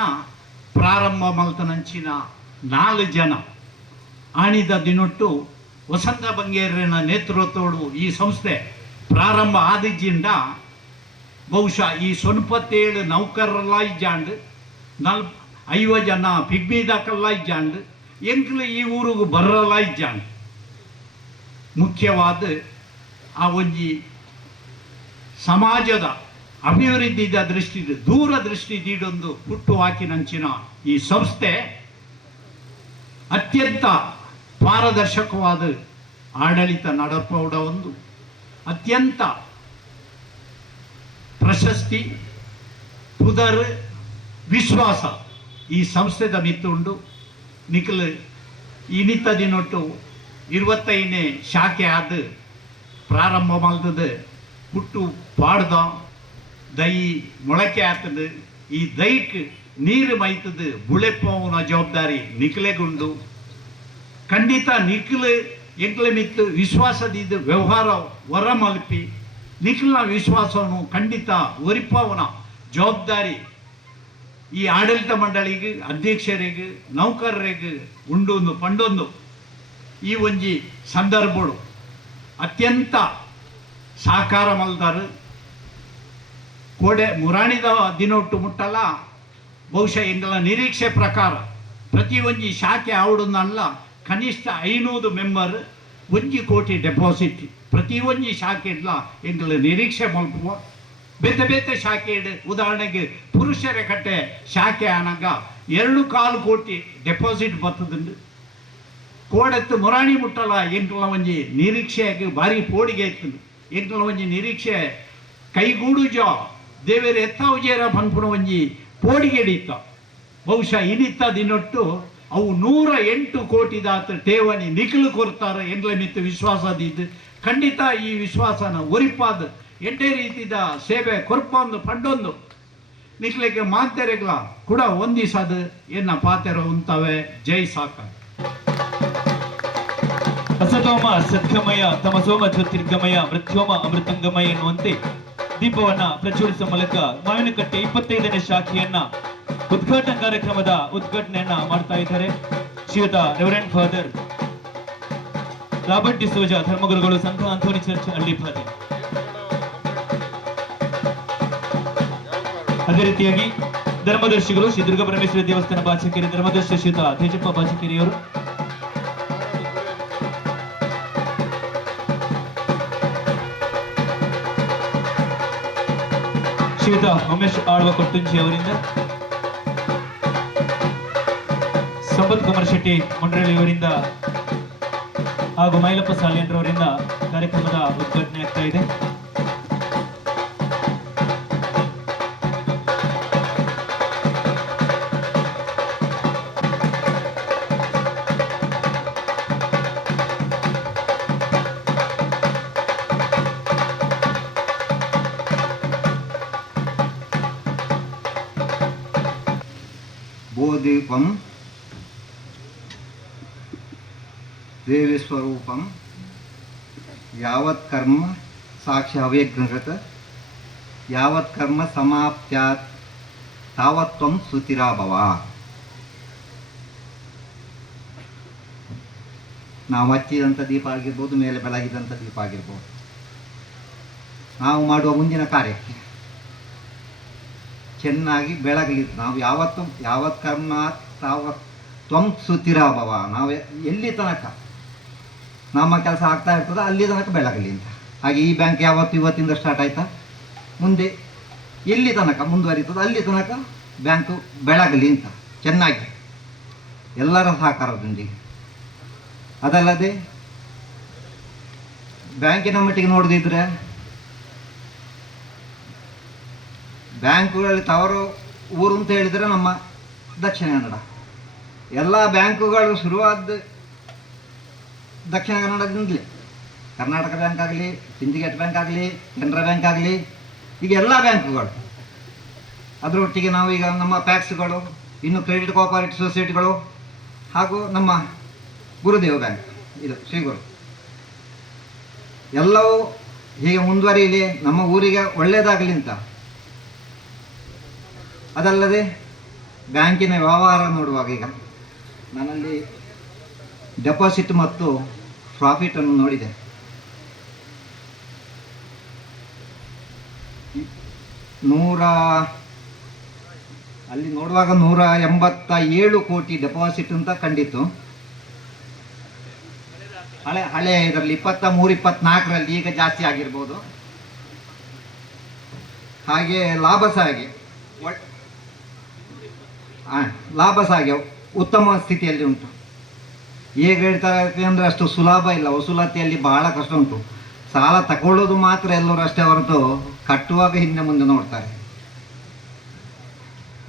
ಪ್ರಾರಂಭ ಮಲ್ತನಂಚಿನ 4 ಜನ ಆಣಿದ ದಿನೊಟ್ಟು ವಸಂತ ಬಂಗೇರನ ನೇತೃತ್ವಡು ಈ ಸಂಸ್ಥೆ ಪ್ರಾರಂಭ ಆದಿಜ್ಜಿಂದ ಬಹುಶಃ ಈ 97 ನೌಕರರೆಲ್ಲ ಇಜ್ಜಾಂಡು 50 ಜನ ಪಿಗ್ಮೀದಾಕಲ್ಲ ಇಜ್ಜಾಂಡು ಎಂಕ್ಲು ಈ ಊರಿಗೂ ಬರಲ್ಲ ಇಜ್ಜಾಂಡು. ಮುಖ್ಯವಾದ ಆ ಒಂಜಿ ಸಮಾಜದ ಅಭಿವೃದ್ಧಿದ ದೃಷ್ಟಿ ದೂರದೃಷ್ಟಿ ದೀಡೊಂದು ಹುಟ್ಟು ಹಾಕಿನಂಚಿನ ಈ ಸಂಸ್ಥೆ ಅತ್ಯಂತ ಪಾರದರ್ಶಕವಾದ ಆಡಳಿತ ನಡಪೌಡ ಒಂದು ಅತ್ಯಂತ ಪ್ರಶಸ್ತಿ ಪುದರ್ ವಿಶ್ವಾಸ ಈ ಸಂಸ್ಥೆದ ಮಿತ್ತುಂಡು. ನಿಖಲ್ ಇನಿತ ದಿನೊಟ್ಟು 25ನೇ ಶಾಖೆ ಆದ ಪ್ರಾರಂಭ ಮಲ್ತದ ಹುಟ್ಟು ಪಾಡ್ದ ದೈ ಮೊಳಕೆ ಆತದ ಈ ದೈಕ್ ನೀರು ಮೈತದ ಬುಳೆಪ್ಪವನ ಜವಾಬ್ದಾರಿ ನಿಖಲೆಗುಂಡು. ಖಂಡಿತ ನಿಖಲ್ ಎಂಕ್ಲೆ ಮಿತ್ತು ವಿಶ್ವಾಸದಿದ್ದು ವ್ಯವಹಾರ ಹೊರ ಮಲ್ಪಿ ನಿಖಲ್ನ ವಿಶ್ವಾಸವನ್ನು ಖಂಡಿತ ಒರಿಪವನ ಜವಾಬ್ದಾರಿ ಈ ಆಡಳಿತ ಮಂಡಳಿಗೆ ಅಧ್ಯಕ್ಷರಿಗೆ ನೌಕರರಿಗೆ ಉಂಡೊಂದು ಪಂಡೊಂದು. ಈ ಒಂಜಿ ಸಂದರ್ಭಗಳು ಅತ್ಯಂತ ಸಹಕಾರ ಮಲ್ದಾರು ಕೋಡೆ ಮುರಾಣಿದ ದಿನೊಟ್ಟು ಮುಟ್ಟಲ್ಲ. ಬಹುಶಃ ಎಂಗಳ ನಿರೀಕ್ಷೆ ಪ್ರಕಾರ ಪ್ರತಿ ಒಂಜಿ ಶಾಖೆ ಆವಡೊಂದಲ್ಲ ಕನಿಷ್ಠ 500 ಮೆಂಬರ್ 1 ಕೋಟಿ ಡೆಪಾಸಿಟ್ ಪ್ರತಿ ಒಂಜಿ ಶಾಖೆಡ್ಲ ಎಂಗಳ ನಿರೀಕ್ಷೆ ಮಲ್ಪುವ. ಬೇತೆ ಬೇತೆ ಶಾಖೆ ಉದಾಹರಣೆಗೆ ಪುರುಷರ ಕಟ್ಟೆ ಶಾಖೆ ಆನಾಗ 2.25 ಕೋಟಿ ಡೆಪಾಸಿಟ್ ಬರ್ತದುಂಡು. ಕೋಡೆತ್ತು ಮುರಾಣಿ ಮುಟ್ಟಲ್ಲ ಎಂಕ್ಲ ಒಂಜಿ ನಿರೀಕ್ಷೆಗೆ ಭಾರಿ ಪೋಡಿಗೆ ಇರ್ತದೆ. ಎಂಕ್ಲ ಒಂಜಿ ನಿರೀಕ್ಷೆ ಕೈಗೂಡುಜ ದೇವೇರು ಎತ್ತ ಉಜೇರ ಪನ್ಪುನ ಒಂಜಿ ಪೋಡಿಗೆ ಹಿಡಿತ. ಬಹುಶಃ ಇನಿತ್ತ ದಿನೊಟ್ಟು ಅವು 108 ಕೋಟಿದಾತ ಠೇವಣಿ ನಿಖಲು ಕೊರ್ತಾರೆ ಎಂಗ್ಲ ಮಿತ್ತು ವಿಶ್ವಾಸದಿದ್ದು ಖಂಡಿತ ಈ ವಿಶ್ವಾಸನ ಒರಿಪಾದ ಎಡ್ಡೆ ರೀತಿದ ಸೇವೆ ಕೊರ್ಪೊಂದು ಪಂಡೊಂದು ನಿಖಲಿಗೆ ಮಾತೆರೆಗ್ಲ ಕೂಡ ಒಂದಿಸದು ಎನ್ನ ಪಾತೆರ ಉಂತವೆ. ಜೈ ಸಾಕ. ಅಸತೋಮ ಸದ್ಗಮಯ ತಮಸೋಮ ಜ್ಯೋತಿರ್ಗಮಯ ಮೃತ್ಯೋಮ ಅಮೃತಂಗಮಯ ಎನ್ನುವಂತೆ ದೀಪವನ್ನ ಪ್ರಜ್ವಲಿಸುವ ಮೂಲಕ ಮಾವಿನಕಟ್ಟೆ 25ನೇ ಶಾಖೆಯನ್ನ ಉದ್ಘಾಟನಾ ಕಾರ್ಯಕ್ರಮದ ಉದ್ಘಾಟನೆಯನ್ನ ಮಾಡ್ತಾ ಇದ್ದಾರೆ ಶ್ರೀಯುತ ರೆವರೆಂಡ್ ಫಾದರ್ ರಾಬರ್ಟ್ ಡಿಸೋಜ ಧರ್ಮಗುರುಗಳು ಸಂತ ಆಂಥೋನಿ ಚರ್ಚ್ ಹಳ್ಳಿಪಾದೆ. ಅದೇ ರೀತಿಯಾಗಿ ಧರ್ಮದರ್ಶಿಗಳು ಶ್ರೀ ದುರ್ಗಾ ಪರಮೇಶ್ವರಿ ದೇವಸ್ಥಾನ ಬಾಚಕೆರೆ ಧರ್ಮದರ್ಶಿ ಶ್ರೀಯುತ ತೇಜಪ್ಪ ಬಾಚಕೆರೆಯವರು, ಶ್ರೀಯುತ ಉಮೇಶ್ ಆಳ್ವ ಕೊಟ್ಟುಂಚಿ ಅವರಿಂದ, ಸಂಪತ್ ಕುಮಾರ್ ಶೆಟ್ಟಿ ಮುಂಡ್ರಳ್ಳಿಯವರಿಂದ ಹಾಗೂ ಮೈಲಪ್ಪ ಸಾಲಿಯಂದ್ರವರಿಂದ ಕಾರ್ಯಕ್ರಮದ ಉದ್ಘಾಟನೆ ಆಗ್ತಾ ಇದೆ. ಬೋಧಿಪಂ ದೇವಿ ಸ್ವರೂಪಂ ಯಾವತ್ ಕರ್ಮ ಸಾಕ್ಷಿ ಅವ್ಯಗ್ನಗತ ಯಾವತ್ ಕರ್ಮ ಸಮಾಪ್ತ್ಯಾತ್ ತಾವತ್ ತ್ವಂ ಸುತಿರಾಭವ. ನಾವು ಹಚ್ಚಿದಂಥ ದೀಪ ಆಗಿರ್ಬೋದು, ಮೇಲೆ ಬೆಳಗಿದಂಥ ದೀಪ ಆಗಿರ್ಬೋದು, ನಾವು ಮಾಡುವ ಮುಂದಿನ ಕಾರ್ಯಕ್ಕೆ ಚೆನ್ನಾಗಿ ಬೆಳಗಲಿ. ನಾವು ಯಾವತ್ ಕರ್ಮ ತಾವತ್ ತ್ವಂ ಸುತಿರಾಭವ. ನಾವು ಎಲ್ಲಿ ತನಕ ನಮ್ಮ ಕೆಲಸ ಆಗ್ತಾ ಇರ್ತದೆ ಅಲ್ಲಿ ತನಕ ಬೆಳಗಲಿ ಅಂತ. ಹಾಗೆ ಈ ಬ್ಯಾಂಕ್ ಇವತ್ತಿಂದ ಸ್ಟಾರ್ಟ್ ಆಯ್ತಾ, ಮುಂದೆ ಎಲ್ಲಿ ತನಕ ಮುಂದುವರಿತದೆ ಅಲ್ಲಿ ತನಕ ಬ್ಯಾಂಕು ಬೆಳಗಲಿ ಅಂತ ಚೆನ್ನಾಗಿ ಎಲ್ಲರ ಸಹಕಾರದೊಂದಿಗೆ. ಅದಲ್ಲದೆ ಬ್ಯಾಂಕಿನ ಮಟ್ಟಿಗೆ ನೋಡದಿದ್ರೆ ಬ್ಯಾಂಕುಗಳಲ್ಲಿ ತವರು ಊರು ಅಂತ ಹೇಳಿದರೆ ನಮ್ಮ ದಕ್ಷಿಣ ಕನ್ನಡ. ಎಲ್ಲ ಬ್ಯಾಂಕುಗಳು ಶುರುವಾದ ದಕ್ಷಿಣ ಕನ್ನಡದಿಂದಲೇ. ಕರ್ನಾಟಕ ಬ್ಯಾಂಕ್ ಆಗಲಿ, ಸಿಂಡಿಕೇಟ್ ಬ್ಯಾಂಕ್ ಆಗಲಿ, ಕೆನರಾ ಬ್ಯಾಂಕ್ ಆಗಲಿ, ಈಗ ಎಲ್ಲ ಬ್ಯಾಂಕುಗಳು ಅದರೊಟ್ಟಿಗೆ ನಾವು ಈಗ ನಮ್ಮ ಪ್ಯಾಕ್ಸ್ಗಳು, ಇನ್ನು ಕ್ರೆಡಿಟ್ ಕೋಆಪರೇಟಿವ್ ಸೊಸೈಟಿಗಳು ಹಾಗೂ ನಮ್ಮ ಗುರುದೇವ ಬ್ಯಾಂಕ್ ಇದು ಶ್ರೀಗುರು ಎಲ್ಲವೂ ಹೀಗೆ ಮುಂದುವರಿಯಲಿ, ನಮ್ಮ ಊರಿಗೆ ಒಳ್ಳೆಯದಾಗಲಿ ಅಂತ. ಅದಲ್ಲದೆ ಬ್ಯಾಂಕಿನ ವ್ಯವಹಾರ ನೋಡುವಾಗ ಈಗ ನನ್ನಲ್ಲಿ ಡೆಪಾಸಿಟ್ ಮತ್ತು ಪ್ರಾಫಿಟನ್ನು ನೋಡಿದೆ. ಅಲ್ಲಿ ನೋಡುವಾಗ 187 ಕೋಟಿ ಡೆಪಾಸಿಟ್ ಅಂತ ಕಂಡಿತ್ತು. ಹಳೆ ಇದರಲ್ಲಿ 23-24ರಲ್ಲಿ, ಈಗ ಜಾಸ್ತಿ ಆಗಿರ್ಬೋದು. ಹಾಗೆ ಲಾಭ ಸಹ ಹಾಗೆ ಉತ್ತಮ ಸ್ಥಿತಿಯಲ್ಲಿ ಉಂಟು. ಹೇಗೆ ಹೇಳ್ತಾರೆ ಅಂದರೆ ಅಷ್ಟು ಸುಲಭ ಇಲ್ಲ, ವಸೂಲಾತಿಯಲ್ಲಿ ಬಹಳ ಕಷ್ಟ ಉಂಟು. ಸಾಲ ತಗೊಳ್ಳೋದು ಮಾತ್ರ ಎಲ್ಲರೂ ಅಷ್ಟೇ ಹೊರತು ಕಟ್ಟುವಾಗ ಹಿಂದೆ ಮುಂದೆ ನೋಡ್ತಾರೆ.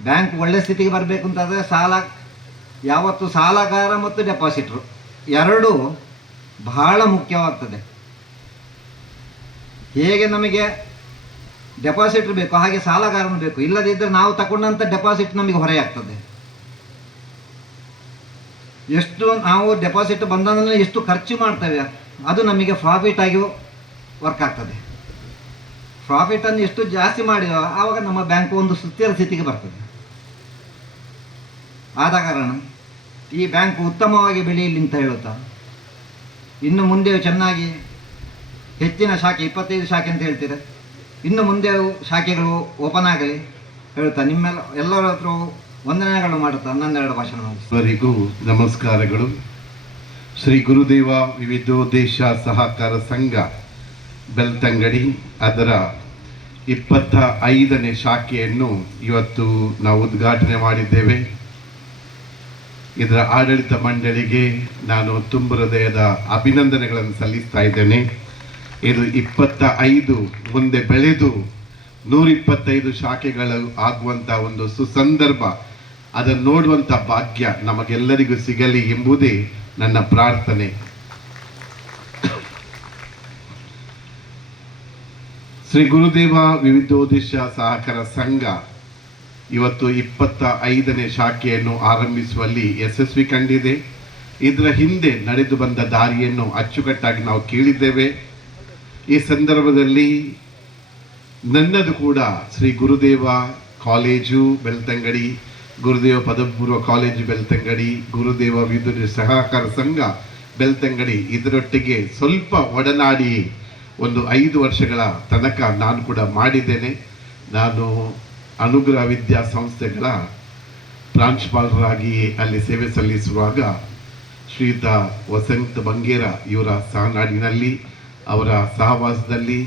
ಬ್ಯಾಂಕ್ ಒಳ್ಳೆ ಸ್ಥಿತಿಗೆ ಬರಬೇಕು ಅಂತಂದರೆ ಯಾವತ್ತು ಸಾಲಗಾರ ಮತ್ತು ಡೆಪಾಸಿಟ್ರು ಎರಡೂ ಬಹಳ ಮುಖ್ಯವಾಗ್ತದೆ. ಹೇಗೆ ನಮಗೆ ಡೆಪಾಸಿಟ್ ಬೇಕು ಹಾಗೆ ಸಾಲಗಾರನು ಬೇಕು. ಇಲ್ಲದಿದ್ದರೆ ನಾವು ತಗೊಂಡಂಥ ಡೆಪಾಸಿಟ್ ನಮಗೆ ಹೊರೆಯಾಗ್ತದೆ. ಎಷ್ಟು ನಾವು ಡೆಪಾಸಿಟ್ ಬಂದನ್ನು ಎಷ್ಟು ಖರ್ಚು ಮಾಡ್ತೇವೆ ಅದು ನಮಗೆ ಪ್ರಾಫಿಟ್ ಆಗಿ ವರ್ಕ್ ಆಗ್ತದೆ. ಪ್ರಾಫಿಟನ್ನು ಎಷ್ಟು ಜಾಸ್ತಿ ಮಾಡಿದೋ ಆವಾಗ ನಮ್ಮ ಬ್ಯಾಂಕು ಒಂದು ಸ್ಥಿರ ಸ್ಥಿತಿಗೆ ಬರ್ತದೆ. ಆದ ಕಾರಣ ಈ ಬ್ಯಾಂಕು ಉತ್ತಮವಾಗಿ ಬೆಳೆಯಲಿ ಅಂತ ಹೇಳುತ್ತಾ, ಇನ್ನು ಮುಂದೆ ಚೆನ್ನಾಗಿ ಹೆಚ್ಚಿನ ಶಾಖೆ 25 ಶಾಖೆ ಅಂತ ಹೇಳ್ತೀರ, ಇನ್ನು ಮುಂದೆ ಶಾಖೆಗಳು ಓಪನ್ ಆಗಲಿ ಹೇಳುತ್ತಾ ಎಲ್ಲರ ಹತ್ರ ವಂದನೆಗಳು ಮಾಡುತ್ತಾ 12 ಭಾಷಣ. ಎಲ್ಲರಿಗೂ ನಮಸ್ಕಾರಗಳು. ಶ್ರೀ ಗುರುದೇವ ವಿವಿಧೋದ್ದೇಶ ಸಹಕಾರ ಸಂಘ ಬೆಳ್ತಂಗಡಿ ಅದರ 25ನೇ ಶಾಖೆಯನ್ನು ಇವತ್ತು ನಾವು ಉದ್ಘಾಟನೆ ಮಾಡಿದ್ದೇವೆ. ಇದರ ಆಡಳಿತ ಮಂಡಳಿಗೆ ನಾನು ತುಂಬ ಹೃದಯದ ಅಭಿನಂದನೆಗಳನ್ನು ಸಲ್ಲಿಸ್ತಾ ಇದ್ದೇನೆ. ಇದು 25 ಮುಂದೆ ಬೆಳೆದು 125 ಶಾಖೆಗಳು ಆಗುವಂಥ ಒಂದು ಸುಸಂದರ್ಭ, ಅದನ್ನು ನೋಡುವಂಥ ಭಾಗ್ಯ ನಮಗೆಲ್ಲರಿಗೂ ಸಿಗಲಿ ಎಂಬುದೇ ನನ್ನ ಪ್ರಾರ್ಥನೆ. ಶ್ರೀ ಗುರುದೇವ ವಿವಿಧೋದ್ದೇಶ ಸಹಕಾರ ಸಂಘ ಇವತ್ತು 25ನೇ ಶಾಖೆಯನ್ನು ಆರಂಭಿಸುವಲ್ಲಿ ಯಶಸ್ವಿ ಕಂಡಿದೆ. ಇದರ ಹಿಂದೆ ನಡೆದು ಬಂದ ದಾರಿಯನ್ನು ಅಚ್ಚುಕಟ್ಟಾಗಿ ನಾವು ಕೇಳಿದ್ದೇವೆ. ಈ ಸಂದರ್ಭದಲ್ಲಿ ನನ್ನದು ಕೂಡ ಶ್ರೀ ಗುರುದೇವ ಕಾಲೇಜು ಬೆಳ್ತಂಗಡಿ, ಗುರುದೇವ ಪದವಿ ಪೂರ್ವ ಕಾಲೇಜು ಬೆಳ್ತಂಗಡಿ, ಗುರುದೇವ ವಿದ್ಯುತ್ ಸಹಕಾರ ಸಂಘ ಬೆಳ್ತಂಗಡಿ ಇದರೊಟ್ಟಿಗೆ ಸ್ವಲ್ಪ ಒಡನಾಡಿ ಒಂದು 5 ವರ್ಷಗಳ ತನಕ ನಾನು ಕೂಡ ಮಾಡಿದ್ದೇನೆ. ನಾನು ಅನುಗ್ರಹ ವಿದ್ಯಾಸಂಸ್ಥೆಗಳ ಪ್ರಾಂಶುಪಾಲರಾಗಿ ಅಲ್ಲಿ ಸೇವೆ ಸಲ್ಲಿಸುವಾಗ ಶ್ರೀಯುತ ವಸಂತ ಬಂಗೇರ ಇವರ ಸಹನಾಡಿನಲ್ಲಿ, ಅವರ ಸಹವಾಸದಲ್ಲಿ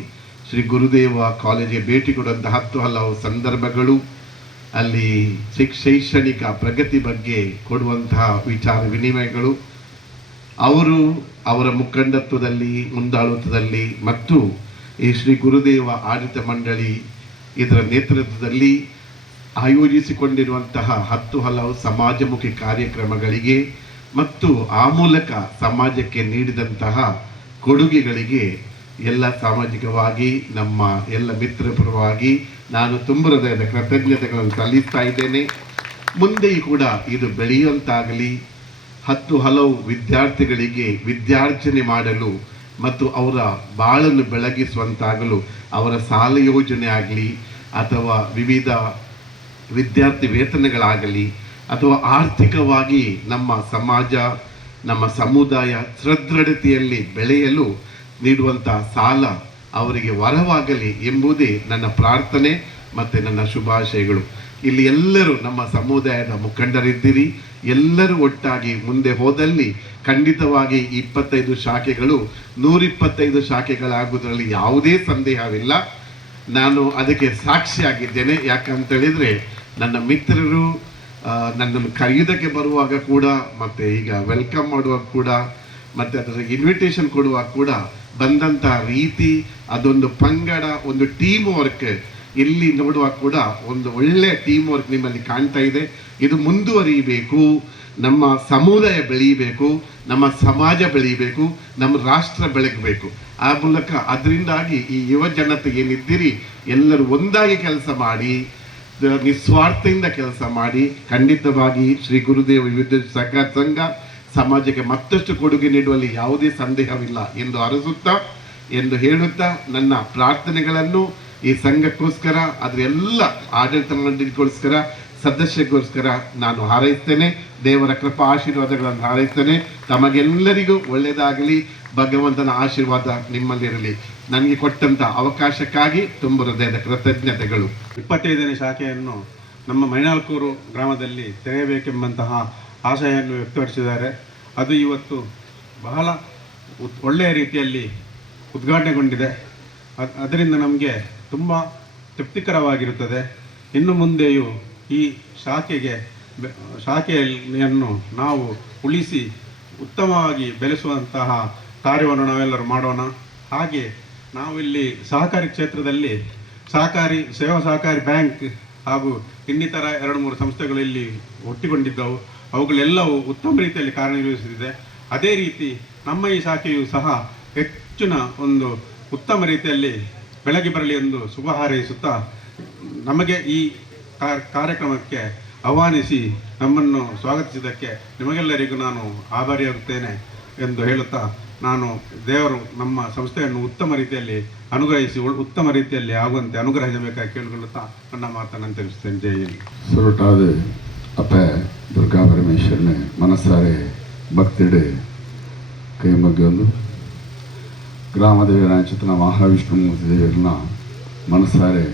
ಶ್ರೀ ಗುರುದೇವ ಕಾಲೇಜಿಗೆ ಭೇಟಿ ಕೊಡುವಂತಹ ಹಲವು ಸಂದರ್ಭಗಳು, ಅಲ್ಲಿ ಶೈಕ್ಷಣಿಕ ಪ್ರಗತಿ ಬಗ್ಗೆ ಕೊಡುವಂತಹ ವಿಚಾರ ವಿನಿಮಯಗಳು, ಅವರ ಮುಖಂಡತ್ವದಲ್ಲಿ, ಮುಂದಾಳತ್ವದಲ್ಲಿ ಮತ್ತು ಈ ಶ್ರೀ ಗುರುದೇವ ಆಡಳಿತ ಮಂಡಳಿ ಇದರ ನೇತೃತ್ವದಲ್ಲಿ ಆಯೋಜಿಸಿಕೊಂಡಿರುವಂತಹ ಹಲವು ಸಮಾಜಮುಖಿ ಕಾರ್ಯಕ್ರಮಗಳಿಗೆ ಮತ್ತು ಆ ಮೂಲಕ ಸಮಾಜಕ್ಕೆ ನೀಡಿದಂತಹ ಕೊಡುಗೆಗಳಿಗೆ ಎಲ್ಲ ಸಾಮಾಜಿಕವಾಗಿ ನಮ್ಮ ಎಲ್ಲ ಮಿತ್ರರ ಪರವಾಗಿ ನಾನು ತುಂಬ ಹೃದಯದ ಕೃತಜ್ಞತೆಗಳನ್ನು ಸಲ್ಲಿಸ್ತಾ ಇದ್ದೇನೆ. ಮುಂದೆಯೂ ಕೂಡ ಇದು ಬೆಳೆಯುವಂತಾಗಲಿ, ಹಲವು ವಿದ್ಯಾರ್ಥಿಗಳಿಗೆ ವಿದ್ಯಾರ್ಜನೆ ಮಾಡಲು ಮತ್ತು ಅವರ ಬಾಳನ್ನು ಬೆಳಗಿಸುವಂತಾಗಲು ಅವರ ಸಾಲ ಯೋಜನೆ ಆಗಲಿ ಅಥವಾ ವಿವಿಧ ವಿದ್ಯಾರ್ಥಿ ವೇತನಗಳಾಗಲಿ ಅಥವಾ ಆರ್ಥಿಕವಾಗಿ ನಮ್ಮ ಸಮಾಜ, ನಮ್ಮ ಸಮುದಾಯ ಸದೃಢತೆಯಲ್ಲಿ ಬೆಳೆಯಲು ನೀಡುವಂಥ ಸಾಲ ಅವರಿಗೆ ವರವಾಗಲಿ ಎಂಬುದೇ ನನ್ನ ಪ್ರಾರ್ಥನೆ ಮತ್ತು ನನ್ನ ಶುಭಾಶಯಗಳು. ಇಲ್ಲಿ ಎಲ್ಲರೂ ನಮ್ಮ ಸಮುದಾಯದ ಮುಖಂಡರಿದ್ದೀರಿ. ಎಲ್ಲರೂ ಒಟ್ಟಾಗಿ ಮುಂದೆ ಹೋದಲ್ಲಿ ಖಂಡಿತವಾಗಿ 25 ಶಾಖೆಗಳು 125 ಶಾಖೆಗಳಾಗುವುದರಲ್ಲಿ ಯಾವುದೇ ಸಂದೇಹವಿಲ್ಲ. ನಾನು ಅದಕ್ಕೆ ಸಾಕ್ಷಿಯಾಗಿದ್ದೇನೆ. ಯಾಕಂತ ಹೇಳಿದರೆ ನನ್ನ ಮಿತ್ರರು ನನ್ನನ್ನು ಕರೆಯುವುದಕ್ಕೆ ಬರುವಾಗ ಕೂಡ, ಮತ್ತು ಈಗ ವೆಲ್ಕಮ್ ಮಾಡುವಾಗ ಕೂಡ, ಮತ್ತು ಅದರ ಇನ್ವಿಟೇಷನ್ ಕೊಡುವಾಗ ಕೂಡ ಬಂದಂಥ ರೀತಿ, ಅದೊಂದು ಪಂಗಡ, ಒಂದು ಟೀಮ್ ವರ್ಕ್ ಇಲ್ಲಿ ನೋಡುವಾಗ ಕೂಡ ಒಂದು ಒಳ್ಳೆಯ ಟೀಮ್ ವರ್ಕ್ ನಿಮ್ಮಲ್ಲಿ ಕಾಣ್ತಾ ಇದೆ. ಇದು ಮುಂದುವರಿಯಬೇಕು, ನಮ್ಮ ಸಮುದಾಯ ಬೆಳೀಬೇಕು, ನಮ್ಮ ಸಮಾಜ ಬೆಳೀಬೇಕು, ನಮ್ಮ ರಾಷ್ಟ್ರ ಬೆಳಗಬೇಕು. ಆ ಮೂಲಕ ಅದರಿಂದಾಗಿ ಈ ಯುವ ಜನತೆ ಏನಿದ್ದೀರಿ ಎಲ್ಲರೂ ಒಂದಾಗಿ ಕೆಲಸ ಮಾಡಿ, ನಿಸ್ವಾರ್ಥದಿಂದ ಕೆಲಸ ಮಾಡಿ, ಖಂಡಿತವಾಗಿ ಶ್ರೀ ಗುರುದೇವ ವಿದ್ಯುತ್ ಸಹಕಾರ ಸಂಘ ಸಮಾಜಕ್ಕೆ ಮತ್ತಷ್ಟು ಕೊಡುಗೆ ನೀಡುವಲ್ಲಿ ಯಾವುದೇ ಸಂದೇಹವಿಲ್ಲ ಎಂದು ಹೇಳುತ್ತಾ ನನ್ನ ಪ್ರಾರ್ಥನೆಗಳನ್ನು ಈ ಸಂಘಕ್ಕೋಸ್ಕರ, ಅದರ ಎಲ್ಲ ಆಡಳಿತ ಮಂಡಳಿಗೋಸ್ಕರ, ಸದಸ್ಯರಿಗೋಸ್ಕರ ನಾನು ಹಾರೈಸ್ತೇನೆ. ದೇವರ ಕೃಪಾ ಆಶೀರ್ವಾದಗಳನ್ನು ಹಾರೈಸ್ತೇನೆ. ತಮಗೆಲ್ಲರಿಗೂ ಒಳ್ಳೆಯದಾಗಲಿ, ಭಗವಂತನ ಆಶೀರ್ವಾದ ನಿಮ್ಮಲ್ಲಿರಲಿ. ನನಗೆ ಕೊಟ್ಟಂಥ ಅವಕಾಶಕ್ಕಾಗಿ ತುಂಬ ಹೃದಯದ ಕೃತಜ್ಞತೆಗಳು. 25ನೇ ಶಾಖೆಯನ್ನು ನಮ್ಮ ಮೈನಾಲ್ಕೂರು ಗ್ರಾಮದಲ್ಲಿ ತೆರೆಯಬೇಕೆಂಬಂತಹ ಆಶಯವನ್ನು ವ್ಯಕ್ತಪಡಿಸಿದ್ದಾರೆ. ಅದು ಇವತ್ತು ಬಹಳ ಒಳ್ಳೆಯ ರೀತಿಯಲ್ಲಿ ಉದ್ಘಾಟನೆಗೊಂಡಿದೆ. ಅದರಿಂದ ನಮಗೆ ತುಂಬ ತೃಪ್ತಿಕರವಾಗಿರುತ್ತದೆ. ಇನ್ನು ಮುಂದೆಯೂ ಈ ಶಾಖೆಯನ್ನು ನಾವು ಉಳಿಸಿ ಉತ್ತಮವಾಗಿ ಬೆಳೆಸುವಂತಹ ಕಾರ್ಯವನ್ನು ನಾವೆಲ್ಲರೂ ಮಾಡೋಣ. ಹಾಗೆ ನಾವಿಲ್ಲಿ ಸಹಕಾರಿ ಕ್ಷೇತ್ರದಲ್ಲಿ ಸೇವಾ ಸಹಕಾರಿ ಬ್ಯಾಂಕ್ ಹಾಗೂ ಇನ್ನಿತರ 2-3 ಸಂಸ್ಥೆಗಳು ಇಲ್ಲಿ ಒಟ್ಟಿಕೊಂಡಿದ್ದವು. ಅವುಗಳೆಲ್ಲವೂ ಉತ್ತಮ ರೀತಿಯಲ್ಲಿ ಕಾರ್ಯನಿರ್ವಹಿಸುತ್ತಿದೆ. ಅದೇ ರೀತಿ ನಮ್ಮ ಈ ಶಾಖೆಯು ಸಹ ಹೆಚ್ಚಿನ ಒಂದು ಉತ್ತಮ ರೀತಿಯಲ್ಲಿ ಬೆಳಗಿ ಬರಲಿ ಎಂದು ಶುಭ ಹಾರೈಸುತ್ತಾ, ನಮಗೆ ಈ ಕಾರ್ಯಕ್ರಮಕ್ಕೆ ಆಹ್ವಾನಿಸಿ ನಮ್ಮನ್ನು ಸ್ವಾಗತಿಸಿದ್ದಕ್ಕೆ ನಿಮಗೆಲ್ಲರಿಗೂ ನಾನು ಆಭಾರಿಯಾಗುತ್ತೇನೆ ಎಂದು ಹೇಳುತ್ತಾ, ನಾನು ದೇವರು ನಮ್ಮ ಸಂಸ್ಥೆಯನ್ನು ಉತ್ತಮ ರೀತಿಯಲ್ಲಿ ಅನುಗ್ರಹಿಸಿ ಉತ್ತಮ ರೀತಿಯಲ್ಲಿ ಆಗುವಂತೆ ಅನುಗ್ರಹಿಸಬೇಕಾಗಿ ಕೇಳಿಕೊಳ್ಳುತ್ತಾ ನನ್ನ ಮಾತನ್ನು ತಿಳಿಸ್ತೇನೆ. ಜೈ ಹಿಂದ್. ಸುರುಟಾದ ಅಪ್ಪ ದುರ್ಗಾ ಪರಮೇಶ್ವರನ ಮನಸಾರೆ ಭಕ್ತಿಡೆ ಕೈ ಮುಗಿಯೊಂದು, ಗ್ರಾಮದೇವರ ಚಿತ್ರ ಮಹಾವಿಷ್ಣುಮೂರ್ತಿ ದೇವರನ್ನ ಮನಸಾರೆ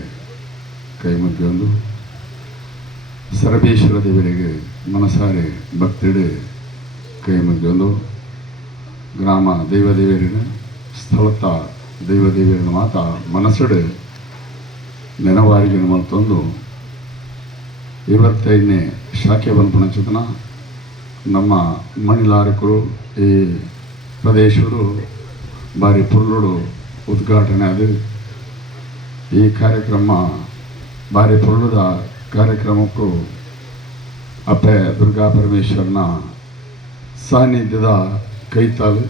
ಕೈ ಮುಗಿಯೊಂದು, ಸರಬೇಶ್ವರ ದೇವರಿಗೆ ಮನಸಾರೆ ಭಕ್ತಿಡೆ ಕೈ ಮುಗಿಯೊಂದು, ಗ್ರಾಮ ದೈವದೇವರಿನ ಸ್ಥಳತ ದೈವದೇವರಿನ ಮಾತ ಮನಸ್ಸಡೆ ನೆನವಾರಿಗೆ ಮಲ್ತೊಂದು 25ನೇ ಶಾಖೆ ಬಂಪನ ಚಿತನ ನಮ್ಮ ಮಣಿಲಾರಕರು ಈ ಪ್ರದೇಶರು ಬಾರಿ ಪುರ್ಲುಡು ಉದ್ಘಾಟನೆ ಅದು. ಈ ಕಾರ್ಯಕ್ರಮ ಬಾರಿ ಪುರ್ಲುದ ಕಾರ್ಯಕ್ರಮಕ್ಕೂ ಅಪ್ಪೆ ದುರ್ಗಾ ಪರಮೇಶ್ವರನ ಸಾನ್ನಿಧ್ಯದ ಕೈತಾಲು,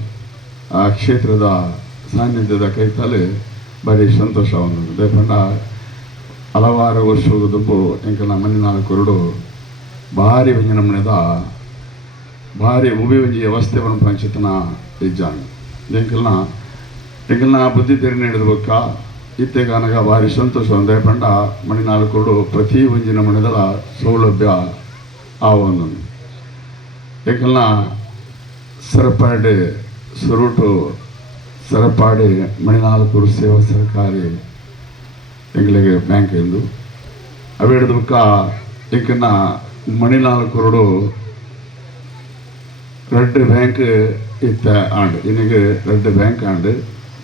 ಆ ಕ್ಷೇತ್ರದ ಸಾನ್ನಿಧ್ಯದ ಕೈತಾಲು ಬಾರಿ ಸಂತೋಷವನ್ನು ದೇಪಂಡ ಹಲವಾರು ವರ್ಷದ ದುಂಬು ಎಂಕನ ಮಣ್ಣಿನಾಲ್ಕುರುಡು ಭಾರಿ ವ್ಯಂಜನಮನೆದ ಭಾರಿ ಉಬಿ ಒಂಜಿ ವ್ಯವಸ್ಥೆ ಪಂಚತನ ಇಜ್ಜಾಂಡ್ ಎಂಕಲ್ನ ಬುದ್ಧಿ ತೆರೆ ನೀಡಿದ ಬೊಕ್ಕ ಇತ್ತೆಗಾನಗ ಭಾರಿ ಸಂತೋಷ ಒಂದೇ ಪಂಡ ಮಣಿನಾಲ್ಕು ಪ್ರತಿ ಒಂಜಿನ ಮನೆದಲ ಸೌಲಭ್ಯ ಆವೊಂದು ಎಂಕಲ್ನ ಸರಪಾಡಿ ಸುರುಟು ಸರಪಾಡಿ ಮಣಿನಾಲ್ಕು ಸೇವಾ ಸರ್ಕಾರಿ ಎಂಗ್ಲಿಗೆ ಬ್ಯಾಂಕ್ ಎಂದು ಅವಿಡಿದ ಬೊಕ್ಕ ಎಂಕನ್ನ ಮಣಿನಾಲ್ಕು ರೆಡ್ ಬ್ಯಾಂಕ್ ಇತ್ತ ಆಂಡ್ ಇನ್ನಿಗೆ ರೆಡ್ ಬ್ಯಾಂಕ್ ಆಂಡ್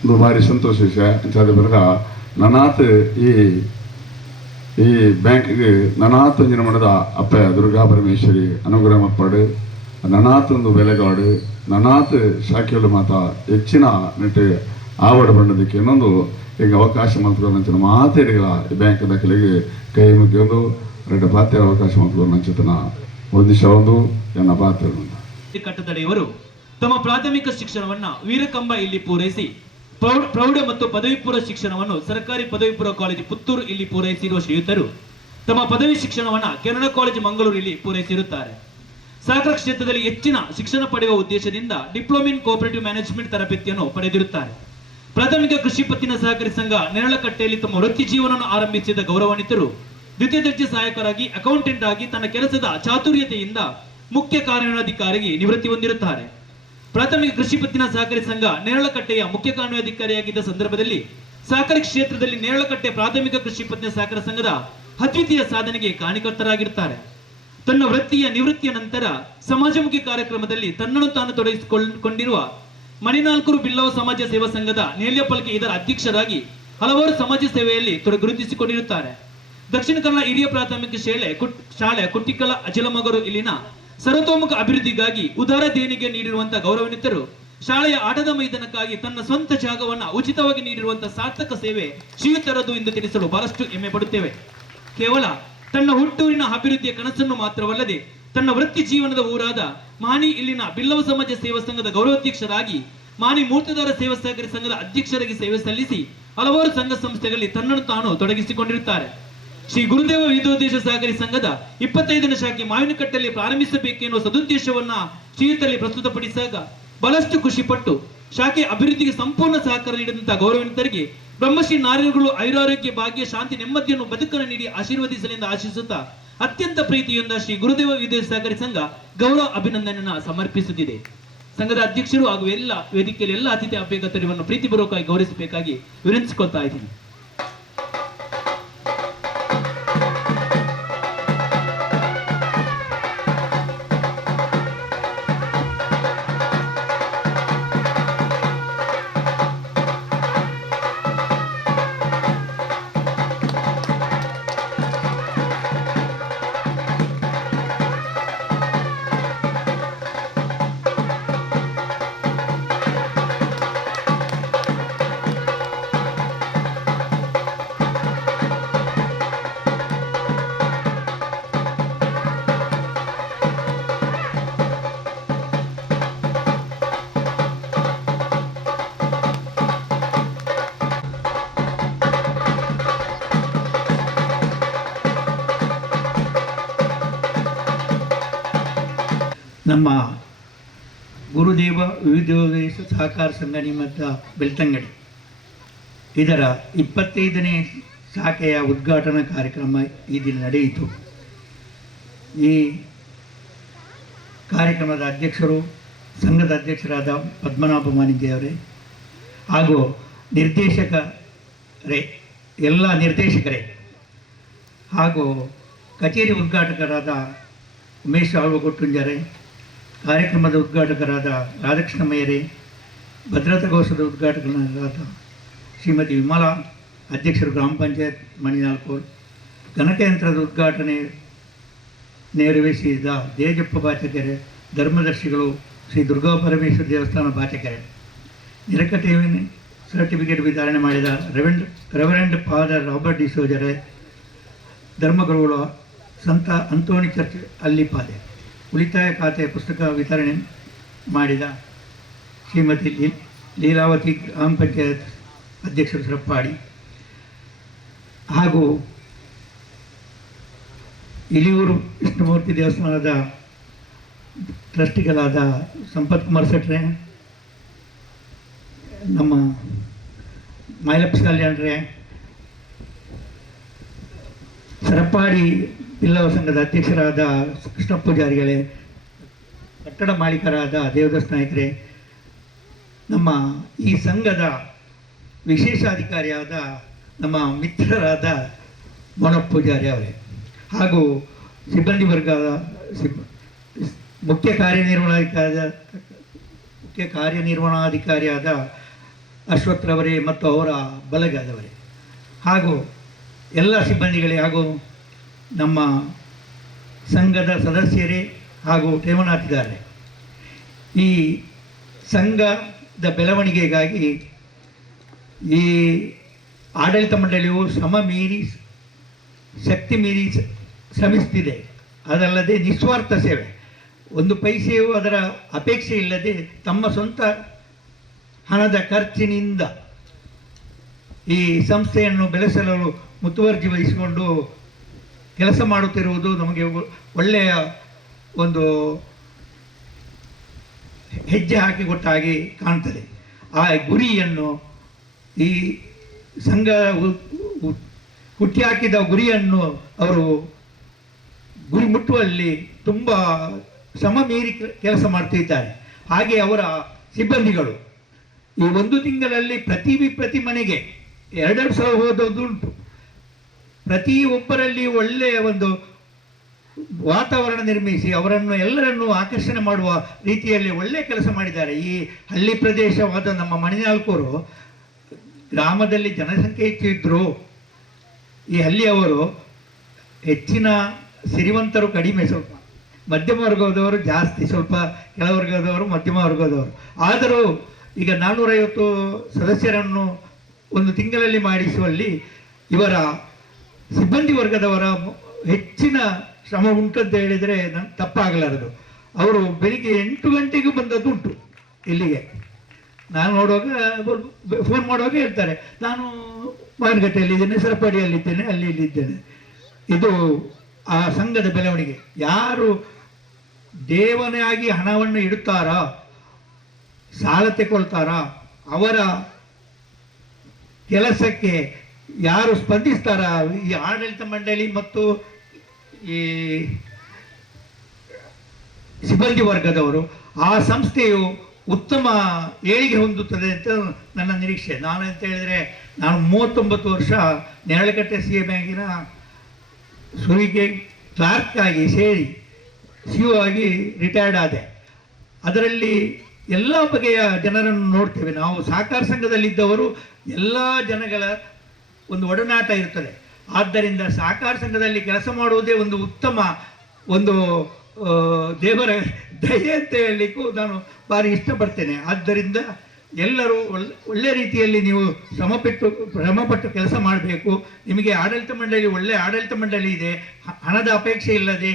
ಒಂದು ಭಾರಿ ಸಂತೋಷ ವಿಷಯ ಇಂಚಾದ ಬರಗ ನನಾತ್ ಈ ಬ್ಯಾಂಕ್ಗೆ ನನಾತ್ ಒಂಜಿನ ಮನದ ಅಪ್ಪ ದುರ್ಗಾ ಪರಮೇಶ್ವರಿ ಅನುಗ್ರಹ ಮಪ್ಪಡು ನನಾತ್ ಒಂದು ಬೆಲೆಗಾಡು ನನಾತ್ ಶಾಖೆಗಳು ಮಾತ ಹೆಚ್ಚಿನ ನೆಟ್ಟು ಆವಡ ಬಂಡದಕ್ಕೆ ಇನ್ನೊಂದು ಈಗ ಅವಕಾಶ ಮಂತ್ರಿಗಳ ಮಾತೇಡಿಗಳ ಈ ಬ್ಯಾಂಕ್ ದಾಖಲೆಗೆ ಕೈ ಮುಗಿಯೊಂದು ಎರಡು ಪಾತ್ರ ಅವಕಾಶ ಮಂತ್ರಿಗಳ ನಂಚಿತನ ಒಂದಿಶ ಒಂದು ಎನ್ನ ಪಾತ್ರ ಕಟ್ಟದಡೆಯವರು ತಮ್ಮ ಪ್ರಾಥಮಿಕ ಶಿಕ್ಷಣವನ್ನ ವೀರಕಂಬ ಇಲ್ಲಿ ಪೂರೈಸಿ ಪ್ರೌಢ ಮತ್ತು ಪದವಿ ಪೂರ್ವ ಶಿಕ್ಷಣವನ್ನು ಸರ್ಕಾರಿ ಪದವಿ ಪೂರ್ವ ಕಾಲೇಜು ಪುತ್ತೂರು ಇಲ್ಲಿ ಪೂರೈಸಿರುವ ಶ್ರೀಯುತರು ತಮ್ಮ ಪದವಿ ಶಿಕ್ಷಣವನ್ನ ಕೆನಡಾ ಕಾಲೇಜು ಮಂಗಳೂರು ಇಲ್ಲಿ ಪೂರೈಸಿರುತ್ತಾರೆ. ಸಹಕಾರ ಕ್ಷೇತ್ರದಲ್ಲಿ ಹೆಚ್ಚಿನ ಶಿಕ್ಷಣ ಪಡೆಯುವ ಉದ್ದೇಶದಿಂದ ಡಿಪ್ಲೊಮಾ ಇನ್ ಕೋಆಪರೇಟಿವ್ ಮ್ಯಾನೇಜ್ಮೆಂಟ್ ತರಬೇತಿಯನ್ನು ಪಡೆದಿರುತ್ತಾರೆ. ಪ್ರಾಥಮಿಕ ಕೃಷಿ ಪತ್ತಿನ ಸಹಕಾರಿ ಸಂಘ ನೇರಳಕಟ್ಟೆಯಲ್ಲಿ ತಮ್ಮ ವೃತ್ತಿ ಜೀವನವನ್ನು ಆರಂಭಿಸಿದ ಗೌರವಾನ್ವಿತರು ದ್ವಿತೀಯ ದರ್ಜೆ ಸಹಾಯಕರಾಗಿ ಅಕೌಂಟೆಂಟ್ ಆಗಿ ತನ್ನ ಕೆಲಸದ ಚಾತುರ್ಯತೆಯಿಂದ ಮುಖ್ಯ ಕಾರ್ಯನಿರ್ವಹಣಾಧಿಕಾರಿಗೆ ನಿವೃತ್ತಿ ಹೊಂದಿರುತ್ತಾರೆ. ಪ್ರಾಥಮಿಕ ಕೃಷಿ ಪತ್ತಿನ ಸಹಕಾರಿ ಸಂಘ ನೇರಳಕಟ್ಟೆಯ ಮುಖ್ಯ ಕಾರ್ಯನಿರ್ವಹಣಾಧಿಕಾರಿಯಾಗಿದ್ದ ಸಂದರ್ಭದಲ್ಲಿ ಸಹಕಾರಿ ಕ್ಷೇತ್ರದಲ್ಲಿ ನೇರಳಕಟ್ಟೆ ಪ್ರಾಥಮಿಕ ಕೃಷಿ ಪತ್ತಿನ ಸಹಕಾರ ಸಂಘದ ಅದ್ವಿತೀಯ ಸಾಧನೆಗೆ ಕಾರಣಕರ್ತರಾಗಿರುತ್ತಾರೆ. ತನ್ನ ವೃತ್ತಿಯ ನಿವೃತ್ತಿಯ ನಂತರ ಸಮಾಜಮುಖಿ ಕಾರ್ಯಕ್ರಮದಲ್ಲಿ ತನ್ನನ್ನು ತಾನು ತೊಡಗಿಸಿಕೊಂಡಿರುವ ಮಣಿನಾಲ್ಕೂರು ಬಿಲ್ಲವ ಸಮಾಜ ಸೇವಾ ಸಂಘದ ನೇಲ್ಯಪಲ್ಕೆ ಇದರ ಅಧ್ಯಕ್ಷರಾಗಿ ಹಲವಾರು ಸಮಾಜ ಸೇವೆಯಲ್ಲಿ ಗುರುತಿಸಿಕೊಂಡಿರುತ್ತಾರೆ. ದಕ್ಷಿಣ ಕನ್ನಡ ಹಿರಿಯ ಪ್ರಾಥಮಿಕ ಶಾಲೆ ಕುಟ್ಟಿಕಲ ಅಜಲಮಗರು ಇಲ್ಲಿನ ಸರ್ವತೋಮುಖ ಅಭಿವೃದ್ಧಿಗಾಗಿ ಉದಾರ ದೇಣಿಗೆ ನೀಡಿರುವಂತಹ ಗೌರವಾನ್ವಿತರು ಶಾಲೆಯ ಆಟದ ಮೈದಾನಕ್ಕಾಗಿ ತನ್ನ ಸ್ವಂತ ಜಾಗವನ್ನ ಉಚಿತವಾಗಿ ನೀಡಿರುವಂತಹ ಸಾರ್ಥಕ ಸೇವೆ ಶ್ರೀಯುತರದು ಎಂದು ತಿಳಿಸಲು ಬಹಳಷ್ಟು ಹೆಮ್ಮೆ ಪಡುತ್ತೇವೆ. ಕೇವಲ ತನ್ನ ಹುಟ್ಟೂರಿನ ಅಭಿವೃದ್ಧಿಯ ಕನಸನ್ನು ಮಾತ್ರವಲ್ಲದೆ ತನ್ನ ವೃತ್ತಿ ಜೀವನದ ಊರಾದ ಮಾನಿ ಇಲ್ಲಿನ ಬಿಲ್ಲವ ಸಮಾಜ ಸೇವಾ ಸಂಘದ ಗೌರವಾಧ್ಯಕ್ಷರಾಗಿ ಮಾನಿ ಮೂರ್ತದಾರ ಸೇವಾ ಸಹಕಾರಿ ಸಂಘದ ಅಧ್ಯಕ್ಷರಾಗಿ ಸೇವೆ ಸಲ್ಲಿಸಿ ಹಲವಾರು ಸಂಘ ಸಂಸ್ಥೆಗಳಲ್ಲಿ ತನ್ನನ್ನು ತಾನು ತೊಡಗಿಸಿಕೊಂಡಿರುತ್ತಾರೆ. ಶ್ರೀ ಗುರುದೇವ ವಿದ್ಯೋದ್ದೇಶ ಸಹಕಾರಿ ಸಂಘದ 25ನೇ ಶಾಖೆ ಮಾವಿನಕಟ್ಟೆಯಲ್ಲಿ ಪ್ರಾರಂಭಿಸಬೇಕೆನ್ನುವ ಸದುದ್ದೇಶವನ್ನ ಶ್ರೀಯುತರಲ್ಲಿ ಪ್ರಸ್ತುತಪಡಿಸಿದಾಗ ಬಹಳಷ್ಟು ಖುಷಿಪಟ್ಟು ಶಾಖೆ ಅಭಿವೃದ್ಧಿಗೆ ಸಂಪೂರ್ಣ ಸಹಕಾರ ನೀಡಿದಂತಹ ಗೌರವಾನ್ವಿತರಿಗೆ ಬ್ರಹ್ಮಶ್ರೀ ನಾರಾಯಣಗಳು ಐರಾರೋಗ್ಯ ಭಾಗ್ಯ ಶಾಂತಿ ನೆಮ್ಮದಿಯನ್ನು ಬದುಕನ್ನು ನೀಡಿ ಆಶೀರ್ವದಿಸಲೆಂದು ಆಶಿಸುತ್ತಾ ಅತ್ಯಂತ ಪ್ರೀತಿಯಿಂದ ಶ್ರೀ ಗುರುದೇವ ವಿದ್ಯೋದ್ದೇಶ ಸಹಕಾರಿ ಸಂಘ ಗೌರವ ಅಭಿನಂದನೆಯನ್ನು ಸಮರ್ಪಿಸುತ್ತಿದೆ. ಸಂಘದ ಅಧ್ಯಕ್ಷರು ಹಾಗೂ ಎಲ್ಲ ವೇದಿಕೆಯಲ್ಲಿ ಎಲ್ಲ ಅತಿಥಿ ಅಭ್ಯರ್ಥಿಗಳನ್ನು ಪ್ರೀತಿಪೂರ್ವಕವಾಗಿ ಗೌರವಿಸಬೇಕಾಗಿ ವಿನಂತಿಸಿಕೊಳ್ತಾ ಇದ್ದೀನಿ. ನಮ್ಮ ಗುರುದೇವ ವಿದ್ಯೋದ್ದೇಶ ಸಹಕಾರ ಸಂಘ ನಿಮ್ಮತ್ತ ಬೆಳ್ತಂಗಡಿ ಇದರ 25ನೇ ಶಾಖೆಯ ಉದ್ಘಾಟನಾ ಕಾರ್ಯಕ್ರಮ ಈ ದಿನ ನಡೆಯಿತು. ಈ ಕಾರ್ಯಕ್ರಮದ ಅಧ್ಯಕ್ಷರು ಸಂಘದ ಅಧ್ಯಕ್ಷರಾದ ಪದ್ಮನಾಭ ಮಾನಿಂಗೆಯವರೇ ಹಾಗೂ ಎಲ್ಲ ನಿರ್ದೇಶಕರೇ ಹಾಗೂ ಕಚೇರಿ ಉದ್ಘಾಟಕರಾದ ಉಮೇಶ್ ಆಳ್ವಗೊಟ್ಟುಂಜರೆ, ಕಾರ್ಯಕ್ರಮದ ಉದ್ಘಾಟಕರಾದ ರಾಧಾಕೃಷ್ಣಮಯ್ಯರೇ, ಭದ್ರತಾ ಘೋಷದ ಉದ್ಘಾಟಕರಾದ ಶ್ರೀಮತಿ ವಿಮಲಾ, ಅಧ್ಯಕ್ಷರು ಗ್ರಾಮ ಪಂಚಾಯತ್ ಮಣಿನಾಲ್ಕೂರು, ಗಣಕಯಂತ್ರದ ಉದ್ಘಾಟನೆ ನೆರವೇರಿಸಿದ ದೇಜಪ್ಪ ಬಾಚಕೆರೆ, ಧರ್ಮದರ್ಶಿಗಳು ಶ್ರೀ ದುರ್ಗಾ ಪರಮೇಶ್ವರ ದೇವಸ್ಥಾನ ಬಾಚಕೆರೆ, ನಿರಕಟೇವಿನ ಸರ್ಟಿಫಿಕೇಟ್ ವಿತರಣೆ ಮಾಡಿದ ರೆವರೆಂಡ್ ಫಾದರ್ ರಾಬರ್ಟ್ ಡಿಸೋಜರೆ, ಧರ್ಮಗುರುಗಳು ಸಂತ ಅಂತೋಣಿ ಚರ್ಚ್ ಅಲ್ಲಿಪಾದೆ, ಉಳಿತಾಯ ಖಾತೆ ಪುಸ್ತಕ ವಿತರಣೆ ಮಾಡಿದ ಶ್ರೀಮತಿ ಲೀಲಾವತಿ ಗ್ರಾಮ ಪಂಚಾಯತ್ ಅಧ್ಯಕ್ಷರು ಸರಪ್ಪಾಡಿ ಹಾಗೂ ಇಲಿಯೂರು ವಿಷ್ಣುಮೂರ್ತಿ ದೇವಸ್ಥಾನದ ಟ್ರಸ್ಟಿಗಳಾದ ಸಂಪತ್ ಕುಮಾರ್ ಸೆಟ್ರೆ, ನಮ್ಮ ಮೈಲಪ್ಪ ಕಲ್ಯಾಣ್ರೆ, ಸರಪಾಡಿ ಬಿಲ್ಲವ ಸಂಘದ ಅಧ್ಯಕ್ಷರಾದ ಕೃಷ್ಣ ಪೂಜಾರಿಗಳೇ, ಕಟ್ಟಡ ಮಾಲೀಕರಾದ ದೇವದಾಸ್ ನಾಯ್ಕರೇ, ನಮ್ಮ ಈ ಸಂಘದ ವಿಶೇಷಾಧಿಕಾರಿಯಾದ ನಮ್ಮ ಮಿತ್ರರಾದ ಮೋನಪ್ಪ ಪೂಜಾರಿ ಅವರೇ, ಹಾಗೂ ಸಿಬ್ಬಂದಿ ವರ್ಗದ ಮುಖ್ಯ ಕಾರ್ಯನಿರ್ವಹಣಾಧಿಕಾರಿಯಾದ ಅಶ್ವಥ್ರವರೇ ಮತ್ತು ಅವರ ಬಲಗಾದವರೇ, ಹಾಗೂ ಎಲ್ಲ ಸಿಬ್ಬಂದಿಗಳೇ, ಹಾಗೂ ನಮ್ಮ ಸಂಘದ ಸದಸ್ಯರೇ ಹಾಗೂ ಠೇವಣಾತಿದಾರರೇ, ಈ ಸಂಘದ ಬೆಳವಣಿಗೆಗಾಗಿ ಈ ಆಡಳಿತ ಮಂಡಳಿಯು ಶಕ್ತಿ ಮೀರಿ ಶ್ರಮಿಸುತ್ತಿದೆ. ಅದಲ್ಲದೆ ನಿಸ್ವಾರ್ಥ ಸೇವೆ, ಒಂದು ಪೈಸೆಯೂ ಅದರ ಅಪೇಕ್ಷೆ ಇಲ್ಲದೆ ತಮ್ಮ ಸ್ವಂತ ಹಣದ ಖರ್ಚಿನಿಂದ ಈ ಸಂಸ್ಥೆಯನ್ನು ಬೆಳೆಸಲು ಮುತುವರ್ಜಿ ವಹಿಸಿಕೊಂಡು ಕೆಲಸ ಮಾಡುತ್ತಿರುವುದು ನಮಗೆ ಒಳ್ಳೆಯ ಒಂದು ಹೆಜ್ಜೆ ಹಾಕಿಕೊಟ್ಟ ಹಾಗೆ ಕಾಣ್ತದೆ. ಆ ಗುರಿಯನ್ನು, ಈ ಸಂಘ ಹುಟ್ಟಿ ಹಾಕಿದ ಗುರಿಯನ್ನು ಅವರು ಗುರಿ ಮುಟ್ಟುವಲ್ಲಿ ತುಂಬ ಶ್ರಮ ಮೀರಿ ಕೆಲಸ ಮಾಡ್ತಿದ್ದಾರೆ. ಹಾಗೆ ಅವರ ಸಿಬ್ಬಂದಿಗಳು ಈ ಒಂದು ತಿಂಗಳಲ್ಲಿ ಪ್ರತಿ ಮನೆಗೆ 2 ಸಲ ಹೋದದುಂಟು. ಒಬ್ಬರಲ್ಲಿ ಒಳ್ಳೆಯ ಒಂದು ವಾತಾವರಣ ನಿರ್ಮಿಸಿ ಅವರನ್ನು ಎಲ್ಲರನ್ನೂ ಆಕರ್ಷಣೆ ಮಾಡುವ ರೀತಿಯಲ್ಲಿ ಒಳ್ಳೆಯ ಕೆಲಸ ಮಾಡಿದ್ದಾರೆ. ಈ ಹಳ್ಳಿ ಪ್ರದೇಶವಾದ ನಮ್ಮ ಮಣಿನಾಲ್ಕೂರು ಗ್ರಾಮದಲ್ಲಿ ಜನಸಂಖ್ಯೆ ಹೆಚ್ಚು ಇದ್ದರೂ ಈ ಹಳ್ಳಿಯವರು ಹೆಚ್ಚಿನ ಸಿರಿವಂತರು ಕಡಿಮೆ, ಸ್ವಲ್ಪ ಮಧ್ಯಮ ವರ್ಗದವರು ಜಾಸ್ತಿ, ಸ್ವಲ್ಪ ಕೆಳವರ್ಗದವರು, ಮಧ್ಯಮ ವರ್ಗದವರು. ಆದರೂ ಈಗ 450 ಸದಸ್ಯರನ್ನು ಒಂದು ತಿಂಗಳಲ್ಲಿ ಮಾಡಿಸುವಲ್ಲಿ ಇವರ ಸಿಬ್ಬಂದಿ ವರ್ಗದವರ ಹೆಚ್ಚಿನ ಶ್ರಮ ಉಂಟಂತ ಹೇಳಿದರೆ ತಪ್ಪಾಗಲಾರದು. ಅವರು ಬೆಳಿಗ್ಗೆ 8 ಗಂಟೆಗೂ ಬಂದದ್ದುಂಟು ಇಲ್ಲಿಗೆ. ನಾನು ನೋಡುವಾಗ ಫೋನ್ ಮಾಡುವಾಗ ಹೇಳ್ತಾರೆ, ನಾನು ಮಾರುಕಟ್ಟೆಯಲ್ಲಿದ್ದೇನೆ, ಸರಪಡಿಯಲ್ಲಿದ್ದೇನೆ, ಇಲ್ಲಿದ್ದೇನೆ. ಇದು ಆ ಸಂಘದ ಬೆಳವಣಿಗೆ. ಯಾರು ದೇವನಾಗಿ ಹಣವನ್ನು ಇಡುತ್ತಾರಾ, ಸಾಲ ತೆಗೊಳ್ತಾರಾ, ಅವರ ಕೆಲಸಕ್ಕೆ ಯಾರು ಸ್ಪಂದಿಸ್ತಾರ, ಈ ಆಡಳಿತ ಮಂಡಳಿ ಮತ್ತು ಈ ಸಿಬ್ಬಂದಿ ವರ್ಗದವರು, ಆ ಸಂಸ್ಥೆಯು ಉತ್ತಮ ಏಳಿಗೆ ಹೊಂದುತ್ತದೆ ಅಂತ ನನ್ನ ನಿರೀಕ್ಷೆ. ನಾನು ಅಂತ ಹೇಳಿದರೆ, ನಾನು 39 ವರ್ಷ ನೆರಳಕಟ್ಟೆ ಸಿ ಎ ಬ್ಯಾಂಕಿನ ಸುರಿಗೆ ಕ್ಲಾರ್ಕ್ ಆಗಿ ಸೇರಿ ಸಿ ಆಗಿ ರಿಟೈರ್ಡ್ ಆದೆ. ಅದರಲ್ಲಿ ಎಲ್ಲ ಬಗೆಯ ಜನರನ್ನು ನೋಡ್ತೇವೆ ನಾವು. ಸಹಕಾರ ಸಂಘದಲ್ಲಿದ್ದವರು ಎಲ್ಲ ಜನಗಳ ಒಂದು ಒಡನಾಟ ಇರ್ತದೆ. ಆದ್ದರಿಂದ ಸಹಕಾರ ಸಂಘದಲ್ಲಿ ಕೆಲಸ ಮಾಡುವುದೇ ಒಂದು ಉತ್ತಮ ಒಂದು ದೇವರ ದಯೆ ಅಂತ ಹೇಳಲಿಕ್ಕೂ ನಾನು ಭಾರಿ ಇಷ್ಟಪಡ್ತೇನೆ. ಆದ್ದರಿಂದ ಎಲ್ಲರೂ ಒಳ್ಳೆ ರೀತಿಯಲ್ಲಿ ನೀವು ಶ್ರಮಪಟ್ಟು ಕೆಲಸ ಮಾಡಬೇಕು. ನಿಮಗೆ ಆಡಳಿತ ಮಂಡಳಿ, ಒಳ್ಳೆಯ ಆಡಳಿತ ಮಂಡಳಿ ಇದೆ, ಹಣದ ಅಪೇಕ್ಷೆ ಇಲ್ಲದೆ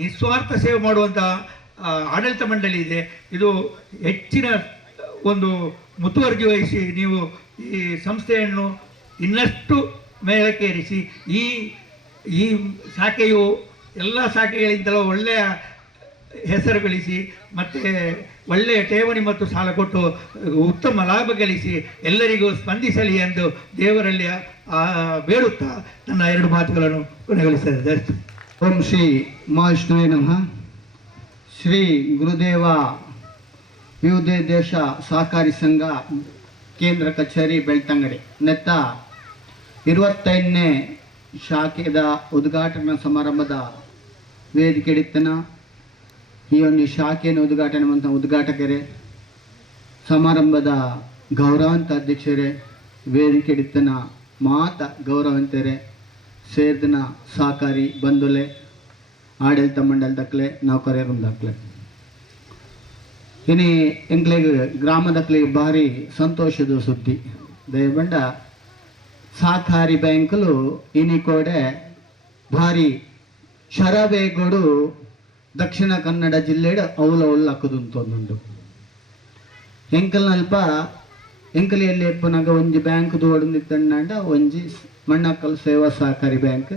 ನಿಸ್ವಾರ್ಥ ಸೇವೆ ಮಾಡುವಂಥ ಆಡಳಿತ ಮಂಡಳಿ ಇದೆ. ಇದು ಹೆಚ್ಚಿನ ಒಂದು ಮುತುವರ್ಜಿ ವಹಿಸಿ ನೀವು ಈ ಸಂಸ್ಥೆಯನ್ನು ಇನ್ನಷ್ಟು ಮೇಲಕ್ಕೇರಿಸಿ ಈ ಶಾಖೆಯು ಎಲ್ಲ ಶಾಖೆಗಳಿಂದಲೂ ಒಳ್ಳೆಯ ಹೆಸರು ಗಳಿಸಿ ಮತ್ತು ಒಳ್ಳೆಯ ಠೇವಣಿ ಮತ್ತು ಸಾಲ ಕೊಟ್ಟು ಉತ್ತಮ ಲಾಭ ಗಳಿಸಿ ಎಲ್ಲರಿಗೂ ಸ್ಪಂದಿಸಲಿ ಎಂದು ದೇವರಲ್ಲಿ ಬೇಡುತ್ತಾ ನನ್ನ 2 ಮಾತುಗಳನ್ನು ಕೊನೆಗೊಳಿಸಿದೆ. ಓಂ ಶ್ರೀ ಮಹಾವಿಷ್ಣುವೇ ನಮಃ. ಶ್ರೀ ಗುರುದೇವ ವಿವಿಧ ಸಹಕಾರಿ ಸಂಘ ಕೇಂದ್ರ ಕಚೇರಿ ಬೆಳ್ತಂಗಡಿ ನೆತ್ತ 25ನೇ ಶಾಖೆದ ಉದ್ಘಾಟನಾ ಸಮಾರಂಭದ ವೇದಿಕೆ ಇಡಿತನ ಈ ಒಂದು ಶಾಖೆಯನ್ನು ಉದ್ಘಾಟನೆ ಮಾಡುವಂಥ ಉದ್ಘಾಟಕರೇ, ಸಮಾರಂಭದ ಗೌರವಾಂತ ಅಧ್ಯಕ್ಷರೇ, ವೇದಿಕೆ ಇಡಿತನ ಮಾತ ಗೌರವಂತರೇ, ಸೇರಿದನ ಸಹಕಾರಿ ಬಂಧುಲೆ, ಆಡಳಿತ ಮಂಡಲದಕ್ಲೆ, ನೌಕರರ ವೃಂದಕ್ಲೆ, ಇನ್ನು ಎಂಕ್ಲೆಗೆ ಗ್ರಾಮದಕ್ಲೆಗೆ ಭಾರಿ ಸಂತೋಷದ ಸುದ್ದಿ. ದಯಬಂಡ ಸಹಕಾರಿ ಬ್ಯಾಂಕುಲು ಇನಿಕೋಡೆ ಭಾರಿ ಶರಬೇಗೋಡು ದಕ್ಷಿಣ ಕನ್ನಡ ಜಿಲ್ಲೆಡು ಅವಲಕ್ಕದುಂಟೊಂದುಂಡು. ಎಂಕಲ್ನಲ್ಪ ಎಂಕಲಿಯಲ್ಲಿ ಎಪ್ಪನಾಗ ಒಂಜಿ ಬ್ಯಾಂಕ್ ದೋಡಂದಿತ್ತಂಡ ಒಂಜಿ ಮಣ್ಣಕ್ಕಲ್ ಸೇವಾ ಸಹಕಾರಿ ಬ್ಯಾಂಕ್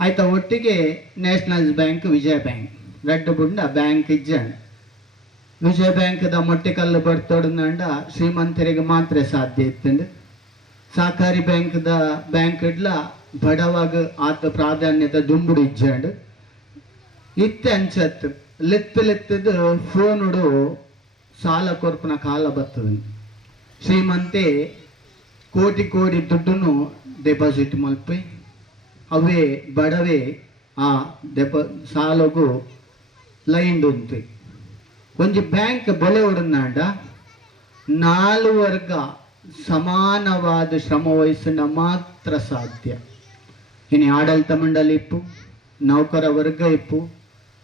ಆಯ್ತಾ. ಒಟ್ಟಿಗೆ ನ್ಯಾಷನಲೈಸ್ ಬ್ಯಾಂಕ್, ವಿಜಯ ಬ್ಯಾಂಕ್ 2 ಬುಂಡ ಬ್ಯಾಂಕ್ ಇಜ್ಜ ವಿಜಯ ಬ್ಯಾಂಕ್ದ ಮೊಟ್ಟೆಕಲ್ಲು ಬರ್ತೋಡಂಡ ಶ್ರೀಮಂತರಿಗೆ ಮಾತ್ರ ಸಾಧ್ಯ ಇತ್ತಂಡು ಸಹಕಾರಿ ಬ್ಯಾಂಕ್ ಇಡ್ಲ ಬಡವಾಗ ಆತ ಪ್ರಾಧಾನ್ಯತೆ ದುಂಬುಡು ಇಜ್ಜಾಂಡು ಇತ್ತೆ ಅಂಚತ್ ಲೆತ್ತದು ಫೋನುಡು ಸಾಲ ಕೊರ್ಪನ ಕಾಲ ಬರ್ತದೆ. ಶ್ರೀಮಂತೆ ಕೋಟಿ ದುಡ್ಡನ್ನು ಡೆಪಾಸಿಟ್ ಮಲ್ಪಿ ಅವೇ ಬಡವೇ ಆ ಸಾಲಗೂ ಲೈನ್ ಉಂಟು. ಒಂಜಿ ಬ್ಯಾಂಕ್ ಬೆಲೆ ಉಡನಾಂಡ 4 ವರ್ಗ ಸಮಾನವಾದ ಶ್ರಮ ವಹಿಸಿನ ಮಾತ್ರ ಸಾಧ್ಯ. ಇನ್ನು ಆಡಳಿತ ಮಂಡಳಿ ಇಪ್ಪು, ನೌಕರ ವರ್ಗ ಇಪ್ಪು,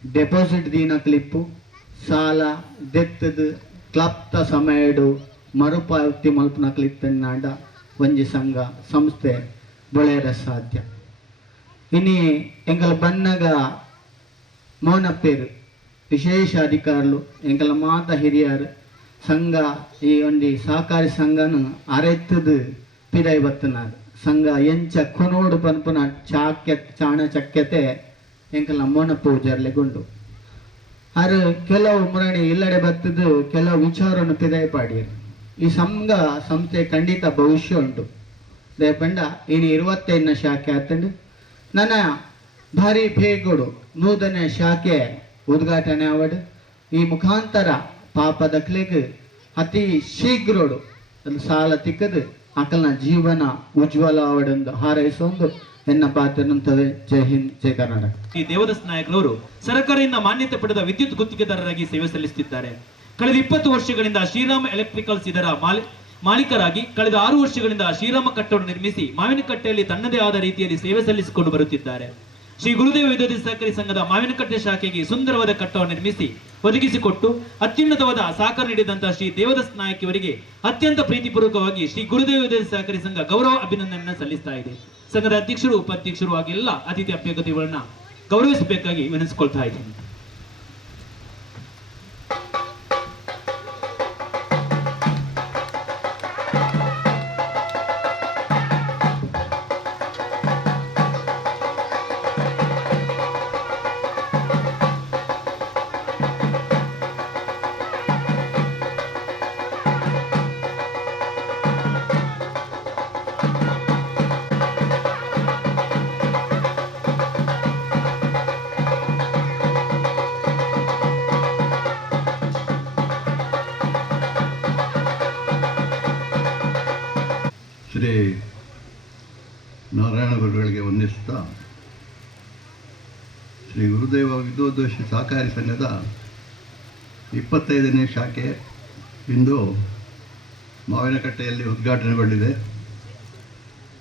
ಡೆಪಾಸಿಟ್ ದೀನಕ್ಲಿಪ್ಪು, ಸಾಲ ದೆತ್ತದು ಕ್ಲಪ್ತ ಸಮಯಡು ಮರುಪಾವತಿ ಮಲ್ಪನಕ್ಲಿತ್ತನ್ನಾಂಡ ಒಂಜಿ ಸಂಘ ಸಂಸ್ಥೆ ಬೆಳೆಯರ ಸಾಧ್ಯ. ಇನಿ ಎಂಕಲ ಬನ್ನಗ ಮೌನಪ್ಪೇರು ವಿಶೇಷ ಅಧಿಕಾರುలు ಎಂಕಲ ಮಾತ ಹಿರಿಯರು ಸಂಘ ಈ ಒಂದು ಸಹಕಾರಿ ಸಂಘನು ಅರೆತ್ತದು ಪಿದೈ ಬತ್ತನಾರು ಸಂಘ ಎಂಚ ಕೊನೋಡು ಪನ್ಪುನ ಚಾಣಚಕ್ಯತೆ ಎಂಕಲ ಮೌನಪ್ಪು ಜರ್ಲೆಗೊಂಡು ಅರು ಕೆಲವು ಮುರಣಿ ಇಲ್ಲಡೆ ಬತ್ತದು ಕೆಲವು ವಿಚಾರವನ್ನು ಪಿದೈ ಪಾಡಿಯರು. ಈ ಸಂಘ ಸಂಸ್ಥೆ ಖಂಡಿತ ಭವಿಷ್ಯ ಉಂಟು. ದಯಪಂಡ ಇನ್ನು 25ನೇ ಶಾಖೆ ಆತಂಡು ನನ್ನ ಭಾರಿ ಬೇಗೋಡು ನೂತನ ಶಾಖೆ ಉದ್ಘಾಟನೆ ಆವಡು. ಈ ಮುಖಾಂತರ ಪಾಪದಕ್ಲೆಗ್ ಅತಿ ಶೀಘ್ರೋಡು ಸಾಲ ತಿಕ್ಕದು ಅಕಲ್ನ ಜೀವನ ಉಜ್ವಲ ಆವಡೆಂದು ಹಾರೈಸೊಂದು ಎನ್ನ ಪಾತ್ರನಂತವೇ. ಜೈ ಹಿಂದ್, ಜೈ ಕರ್ನಾಟಕ. ಈ ದೇವದಾಸ್ ನಾಯಕರವರು ಸರ್ಕಾರದಿಂದ ಮಾನ್ಯತೆ ಪಡೆದ ವಿದ್ಯುತ್ ಗುತ್ತಿಗೆದಾರರಾಗಿ ಸೇವೆ ಸಲ್ಲಿಸುತ್ತಿದ್ದಾರೆ. ಕಳೆದ 20 ವರ್ಷಗಳಿಂದ ಶ್ರೀರಾಮ ಎಲೆಕ್ಟ್ರಿಕಲ್ಸ್ ಇದರ ಮಾಲೀಕರಾಗಿ ಕಳೆದ 6 ವರ್ಷಗಳಿಂದ ಶ್ರೀರಾಮ ಕಟ್ಟಡ ನಿರ್ಮಿಸಿ ಮಾವಿನಕಟ್ಟೆಯಲ್ಲಿ ತನ್ನದೇ ಆದ ರೀತಿಯಲ್ಲಿ ಸೇವೆ ಸಲ್ಲಿಸಿಕೊಂಡು ಬರುತ್ತಿದ್ದಾರೆ. ಶ್ರೀ ಗುರುದೇವ ವಿದ್ಯಾರ್ಥಿ ಸಹಕಾರಿ ಸಂಘದ ಮಾವಿನಕಟ್ಟೆ ಶಾಖೆಗೆ ಸುಂದರವಾದ ಕಟ್ಟಡವನ್ನು ನಿರ್ಮಿಸಿ ಒದಗಿಸಿಕೊಟ್ಟು ಅತ್ಯುನ್ನತವಾದ ಸಹಕಾರ ನೀಡಿದಂತಹ ಶ್ರೀ ದೇವದಾಸ್ ನಾಯಕ್ ಇವರಿಗೆ ಅತ್ಯಂತ ಪ್ರೀತಿಪೂರ್ವಕವಾಗಿ ಶ್ರೀ ಗುರುದೇವ ವಿದ್ಯಾರ್ಥಿ ಸಹಕಾರಿ ಸಂಘ ಗೌರವ ಅಭಿನಂದನೆಯನ್ನು ಸಲ್ಲಿಸ್ತಾ ಇದೆ. ಸಂಘದ ಅಧ್ಯಕ್ಷರು ಉಪಾಧ್ಯಕ್ಷರು ಹಾಗೂ ಎಲ್ಲ ಅತಿಥಿ ಅಭ್ಯರ್ಥಿಗಳನ್ನ ಗೌರವಿಸಬೇಕಾಗಿ ವಿನಂತಿಸಿಕೊಳ್ತಾ ಇದ್ದೀನಿ. ಶ್ರೀ ನಾರಾಯಣ ಗುರುಗಳಿಗೆ ವಂದಿಸುತ್ತಾ ಶ್ರೀ ಗುರುದೇವ ವಿದ್ಯೋದ್ದೇಶ ಸಹಕಾರಿ ಸಂಘದ 25ನೇ ಶಾಖೆ ಇಂದು ಮಾವಿನಕಟ್ಟೆಯಲ್ಲಿ ಉದ್ಘಾಟನೆಗೊಂಡಿದೆ.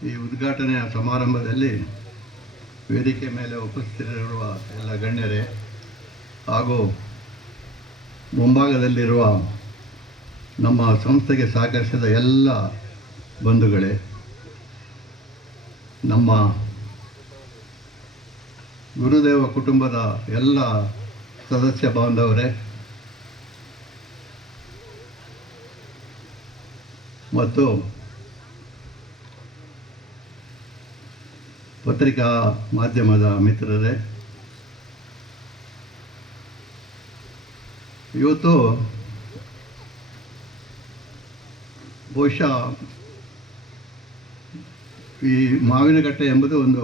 ಈ ಉದ್ಘಾಟನೆಯ ಸಮಾರಂಭದಲ್ಲಿ ವೇದಿಕೆ ಮೇಲೆ ಉಪಸ್ಥಿತರಿರುವ ಎಲ್ಲ ಗಣ್ಯರೇ ಹಾಗೂ ಮುಂಭಾಗದಲ್ಲಿರುವ ನಮ್ಮ ಸಂಸ್ಥೆಗೆ ಸಹಕರಿಸಿದ ಎಲ್ಲ ಬಂಧುಗಳೇ, ನಮ್ಮ ಗುರುದೇವ ಕುಟುಂಬದ ಎಲ್ಲ ಸದಸ್ಯ ಬಾಂಧವರೇ ಮತ್ತು ಪತ್ರಿಕಾ ಮಾಧ್ಯಮದ ಮಿತ್ರರೇ, ಇವತ್ತು ಬಹುಶಃ ಈ ಮಾವಿನಕಟ್ಟೆ ಎಂಬುದು ಒಂದು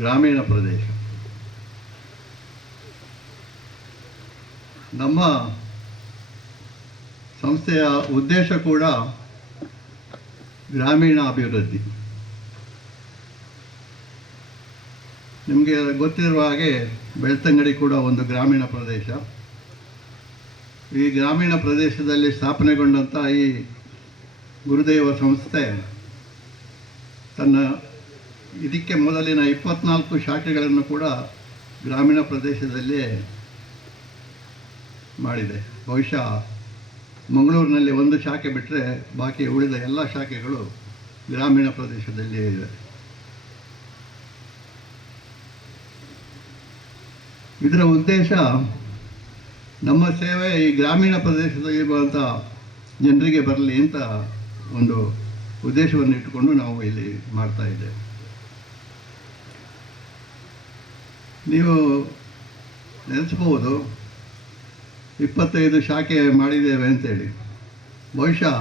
ಗ್ರಾಮೀಣ ಪ್ರದೇಶ. ನಮ್ಮ ಸಂಸ್ಥೆಯ ಉದ್ದೇಶ ಕೂಡ ಗ್ರಾಮೀಣ ಅಭಿವೃದ್ಧಿ. ನಿಮಗೆ ಗೊತ್ತಿರುವ ಹಾಗೆ ಬೆಳ್ತಂಗಡಿ ಕೂಡ ಒಂದು ಗ್ರಾಮೀಣ ಪ್ರದೇಶ. ಈ ಗ್ರಾಮೀಣ ಪ್ರದೇಶದಲ್ಲಿ ಸ್ಥಾಪನೆಗೊಂಡಂಥ ಈ ಗುರುದೇವ ಸಂಸ್ಥೆ ತನ್ನ ಇದಕ್ಕೆ ಮೊದಲಿನ 24 ಶಾಖೆಗಳನ್ನು ಕೂಡ ಗ್ರಾಮೀಣ ಪ್ರದೇಶದಲ್ಲೇ ಮಾಡಿದೆ. ಬಹುಶಃ ಮಂಗಳೂರಿನಲ್ಲಿ ಒಂದು ಶಾಖೆ ಬಿಟ್ಟರೆ ಬಾಕಿ ಉಳಿದ ಎಲ್ಲ ಶಾಖೆಗಳು ಗ್ರಾಮೀಣ ಪ್ರದೇಶದಲ್ಲೇ ಇದೆ. ಇದರ ಉದ್ದೇಶ ನಮ್ಮ ಸೇವೆ ಈ ಗ್ರಾಮೀಣ ಪ್ರದೇಶದಲ್ಲಿರುವಂಥ ಜನರಿಗೆ ಬರಲಿ ಅಂತ ಒಂದು ಉದ್ದೇಶವನ್ನು ಇಟ್ಟುಕೊಂಡು ನಾವು ಇಲ್ಲಿ ಮಾಡ್ತಾ ಇದ್ದೇವೆ. ನೀವು ನೆನೆಸ್ಬೋದು, 25 ಶಾಖೆ ಮಾಡಿದ್ದೇವೆ ಅಂತೇಳಿ. ಬಹುಶಃ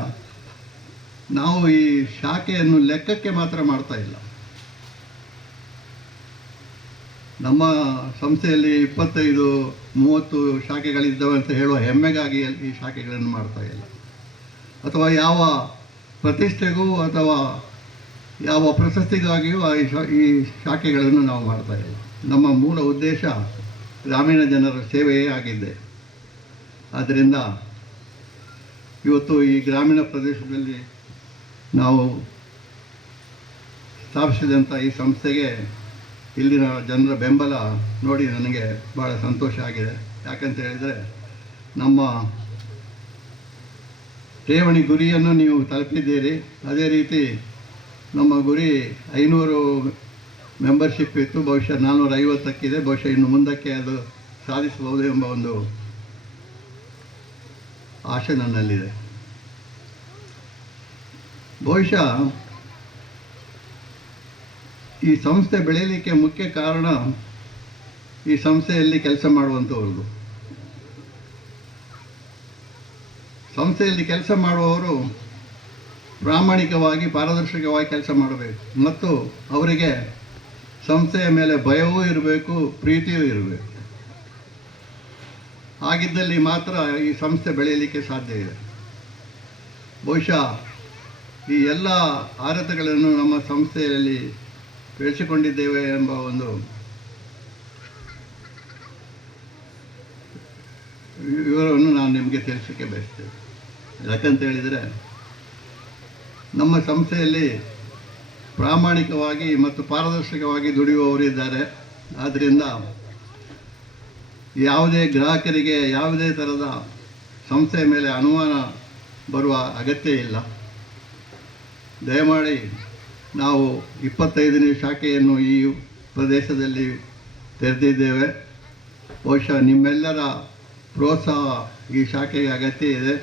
ನಾವು ಈ ಶಾಖೆಯನ್ನು ಲೆಕ್ಕಕ್ಕೆ ಮಾತ್ರ ಮಾಡ್ತಾ ಇಲ್ಲ. ನಮ್ಮ ಸಂಸ್ಥೆಯಲ್ಲಿ 25-30 ಶಾಖೆಗಳಿದ್ದಾವೆ ಅಂತ ಹೇಳುವ ಹೆಮ್ಮೆಗಾಗಿ ಈ ಶಾಖೆಗಳನ್ನು ಮಾಡ್ತಾ ಇಲ್ಲ, ಅಥವಾ ಯಾವ ಪ್ರತಿಷ್ಠೆಗೂ ಅಥವಾ ಯಾವ ಪ್ರಶಸ್ತಿಗಾಗಿಯೂ ಈ ಶಾಖೆಗಳನ್ನು ನಾವು ಮಾಡ್ತಾ ಇಲ್ಲ. ನಮ್ಮ ಮೂಲ ಉದ್ದೇಶ ಗ್ರಾಮೀಣ ಜನರ ಸೇವೆಯೇ ಆಗಿದೆ. ಆದ್ದರಿಂದ ಇವತ್ತು ಈ ಗ್ರಾಮೀಣ ಪ್ರದೇಶದಲ್ಲಿ ನಾವು ಸ್ಥಾಪಿಸಿದಂಥ ಈ ಸಂಸ್ಥೆಗೆ ಇಲ್ಲಿನ ಜನರ ಬೆಂಬಲ ನೋಡಿ ನನಗೆ ಭಾಳ ಸಂತೋಷ ಆಗಿದೆ. ಯಾಕಂತ ಹೇಳಿದರೆ ನಮ್ಮ ಠೇವಣಿ ಗುರಿಯನ್ನು ನೀವು ತಲುಪಿದ್ದೀರಿ. ಅದೇ ರೀತಿ ನಮ್ಮ ಗುರಿ 500 ಮೆಂಬರ್ಶಿಪ್ ಇತ್ತು, ಬಹುಶಃ 450ಕ್ಕಿದೆ. ಬಹುಶಃ ಇನ್ನು ಮುಂದಕ್ಕೆ ಅದು ಸಾಧಿಸಬಹುದು ಎಂಬ ಒಂದು ಆಶೆ ನನ್ನಲ್ಲಿದೆ. ಬಹುಶಃ ಈ ಸಂಸ್ಥೆ ಬೆಳೆಯಲಿಕ್ಕೆ ಮುಖ್ಯ ಕಾರಣ ಈ ಸಂಸ್ಥೆಯಲ್ಲಿ ಕೆಲಸ ಮಾಡುವಂಥವ್ರದ್ದು. ಸಂಸ್ಥೆಯಲ್ಲಿ ಕೆಲಸ ಮಾಡುವವರು ಪ್ರಾಮಾಣಿಕವಾಗಿ ಪಾರದರ್ಶಕವಾಗಿ ಕೆಲಸ ಮಾಡಬೇಕು ಮತ್ತು ಅವರಿಗೆ ಸಂಸ್ಥೆಯ ಮೇಲೆ ಭಯವೂ ಇರಬೇಕು, ಪ್ರೀತಿಯೂ ಇರಬೇಕು. ಹಾಗಿದ್ದಲ್ಲಿ ಮಾತ್ರ ಈ ಸಂಸ್ಥೆ ಬೆಳೆಯಲಿಕ್ಕೆ ಸಾಧ್ಯ ಇದೆ. ಬಹುಶಃ ಈ ಎಲ್ಲ ಆರತಗಳನ್ನು ನಮ್ಮ ಸಂಸ್ಥೆಯಲ್ಲಿ ಬೆಳೆಸಿಕೊಂಡಿದ್ದೇವೆ ಎಂಬ ಒಂದು ವಿವರವನ್ನು ನಾನು ನಿಮಗೆ ತಿಳಿಸೋಕ್ಕೆ ಬಯಸ್ತೇನೆ. ಯಾಕಂತ ಹೇಳಿದರೆ ನಮ್ಮ ಸಂಸ್ಥೆಯಲ್ಲಿ ಪ್ರಾಮಾಣಿಕವಾಗಿ ಮತ್ತು ಪಾರದರ್ಶಕವಾಗಿ ದುಡಿಯುವವರಿದ್ದಾರೆ. ಆದ್ದರಿಂದ ಯಾವುದೇ ಗ್ರಾಹಕರಿಗೆ ಯಾವುದೇ ಥರದ ಸಂಸ್ಥೆಯ ಮೇಲೆ ಅನುಮಾನ ಬರುವ ಅಗತ್ಯ ಇಲ್ಲ. ದಯಮಾಡಿ ನಾವು 25ನೇ ಶಾಖೆಯನ್ನು ಈ ಪ್ರದೇಶದಲ್ಲಿ ತೆರೆದಿದ್ದೇವೆ. ಬಹುಶಃ ನಿಮ್ಮೆಲ್ಲರ ಪ್ರೋತ್ಸಾಹ ಈ ಶಾಖೆಗೆ ಅಗತ್ಯ ಇದೆ.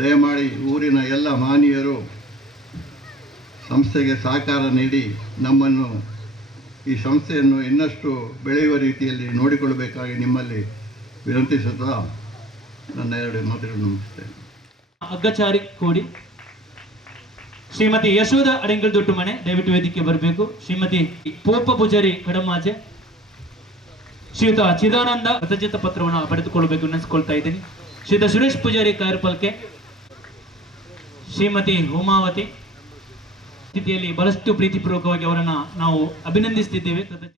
ದಯಮಾಡಿ ಊರಿನ ಎಲ್ಲ ಮಾನೀಯರು ಸಂಸ್ಥೆಗೆ ಸಹಕಾರ ನೀಡಿ ನಮ್ಮನ್ನು ಈ ಸಂಸ್ಥೆಯನ್ನು ಇನ್ನಷ್ಟು ಬೆಳೆಯುವ ರೀತಿಯಲ್ಲಿ ನೋಡಿಕೊಳ್ಳಬೇಕಾಗಿ ನಿಮ್ಮಲ್ಲಿ ವಿನಂತಿಸುತ್ತಾ ನನ್ನ 2 ಮಾತುಗಳನ್ನು ಮುಗಿಸ್ತೇನೆ. ಅಗ್ಗಚಾರಿ ಕೋಡಿ ಶ್ರೀಮತಿ ಯಶೋಧ ಅಡಿಂಗಲ್ ದೊಡ್ಡ ಮನೆ ದಯವಿಟ್ಟು ವೇದಿಕೆ ಬರಬೇಕು. ಶ್ರೀಮತಿ ಪೋಪ ಪೂಜಾರಿ ಕಡಮಾಜೆ, ಶ್ರೀಯುತ ಚಿದಾನಂದ ಕೃತಜ್ಞತಾ ಪತ್ರವನ್ನು ಪಡೆದುಕೊಳ್ಳಬೇಕು ನೆನೆಸ್ಕೊಳ್ತಾ ಇದ್ದೀನಿ. ಶ್ರೀಯುತ ಸುರೇಶ್ ಪೂಜಾರಿ ಕಾಯರ್ಪಲ್ಕೆ, ಶ್ರೀಮತಿ ಉಮಾವತಿ ಸ್ಥಿತಿಯಲ್ಲಿ ಬಹಳಷ್ಟು ಪ್ರೀತಿಪೂರ್ವಕವಾಗಿ ಅವರನ್ನು ನಾವು ಅಭಿನಂದಿಸುತ್ತಿದ್ದೇವೆ.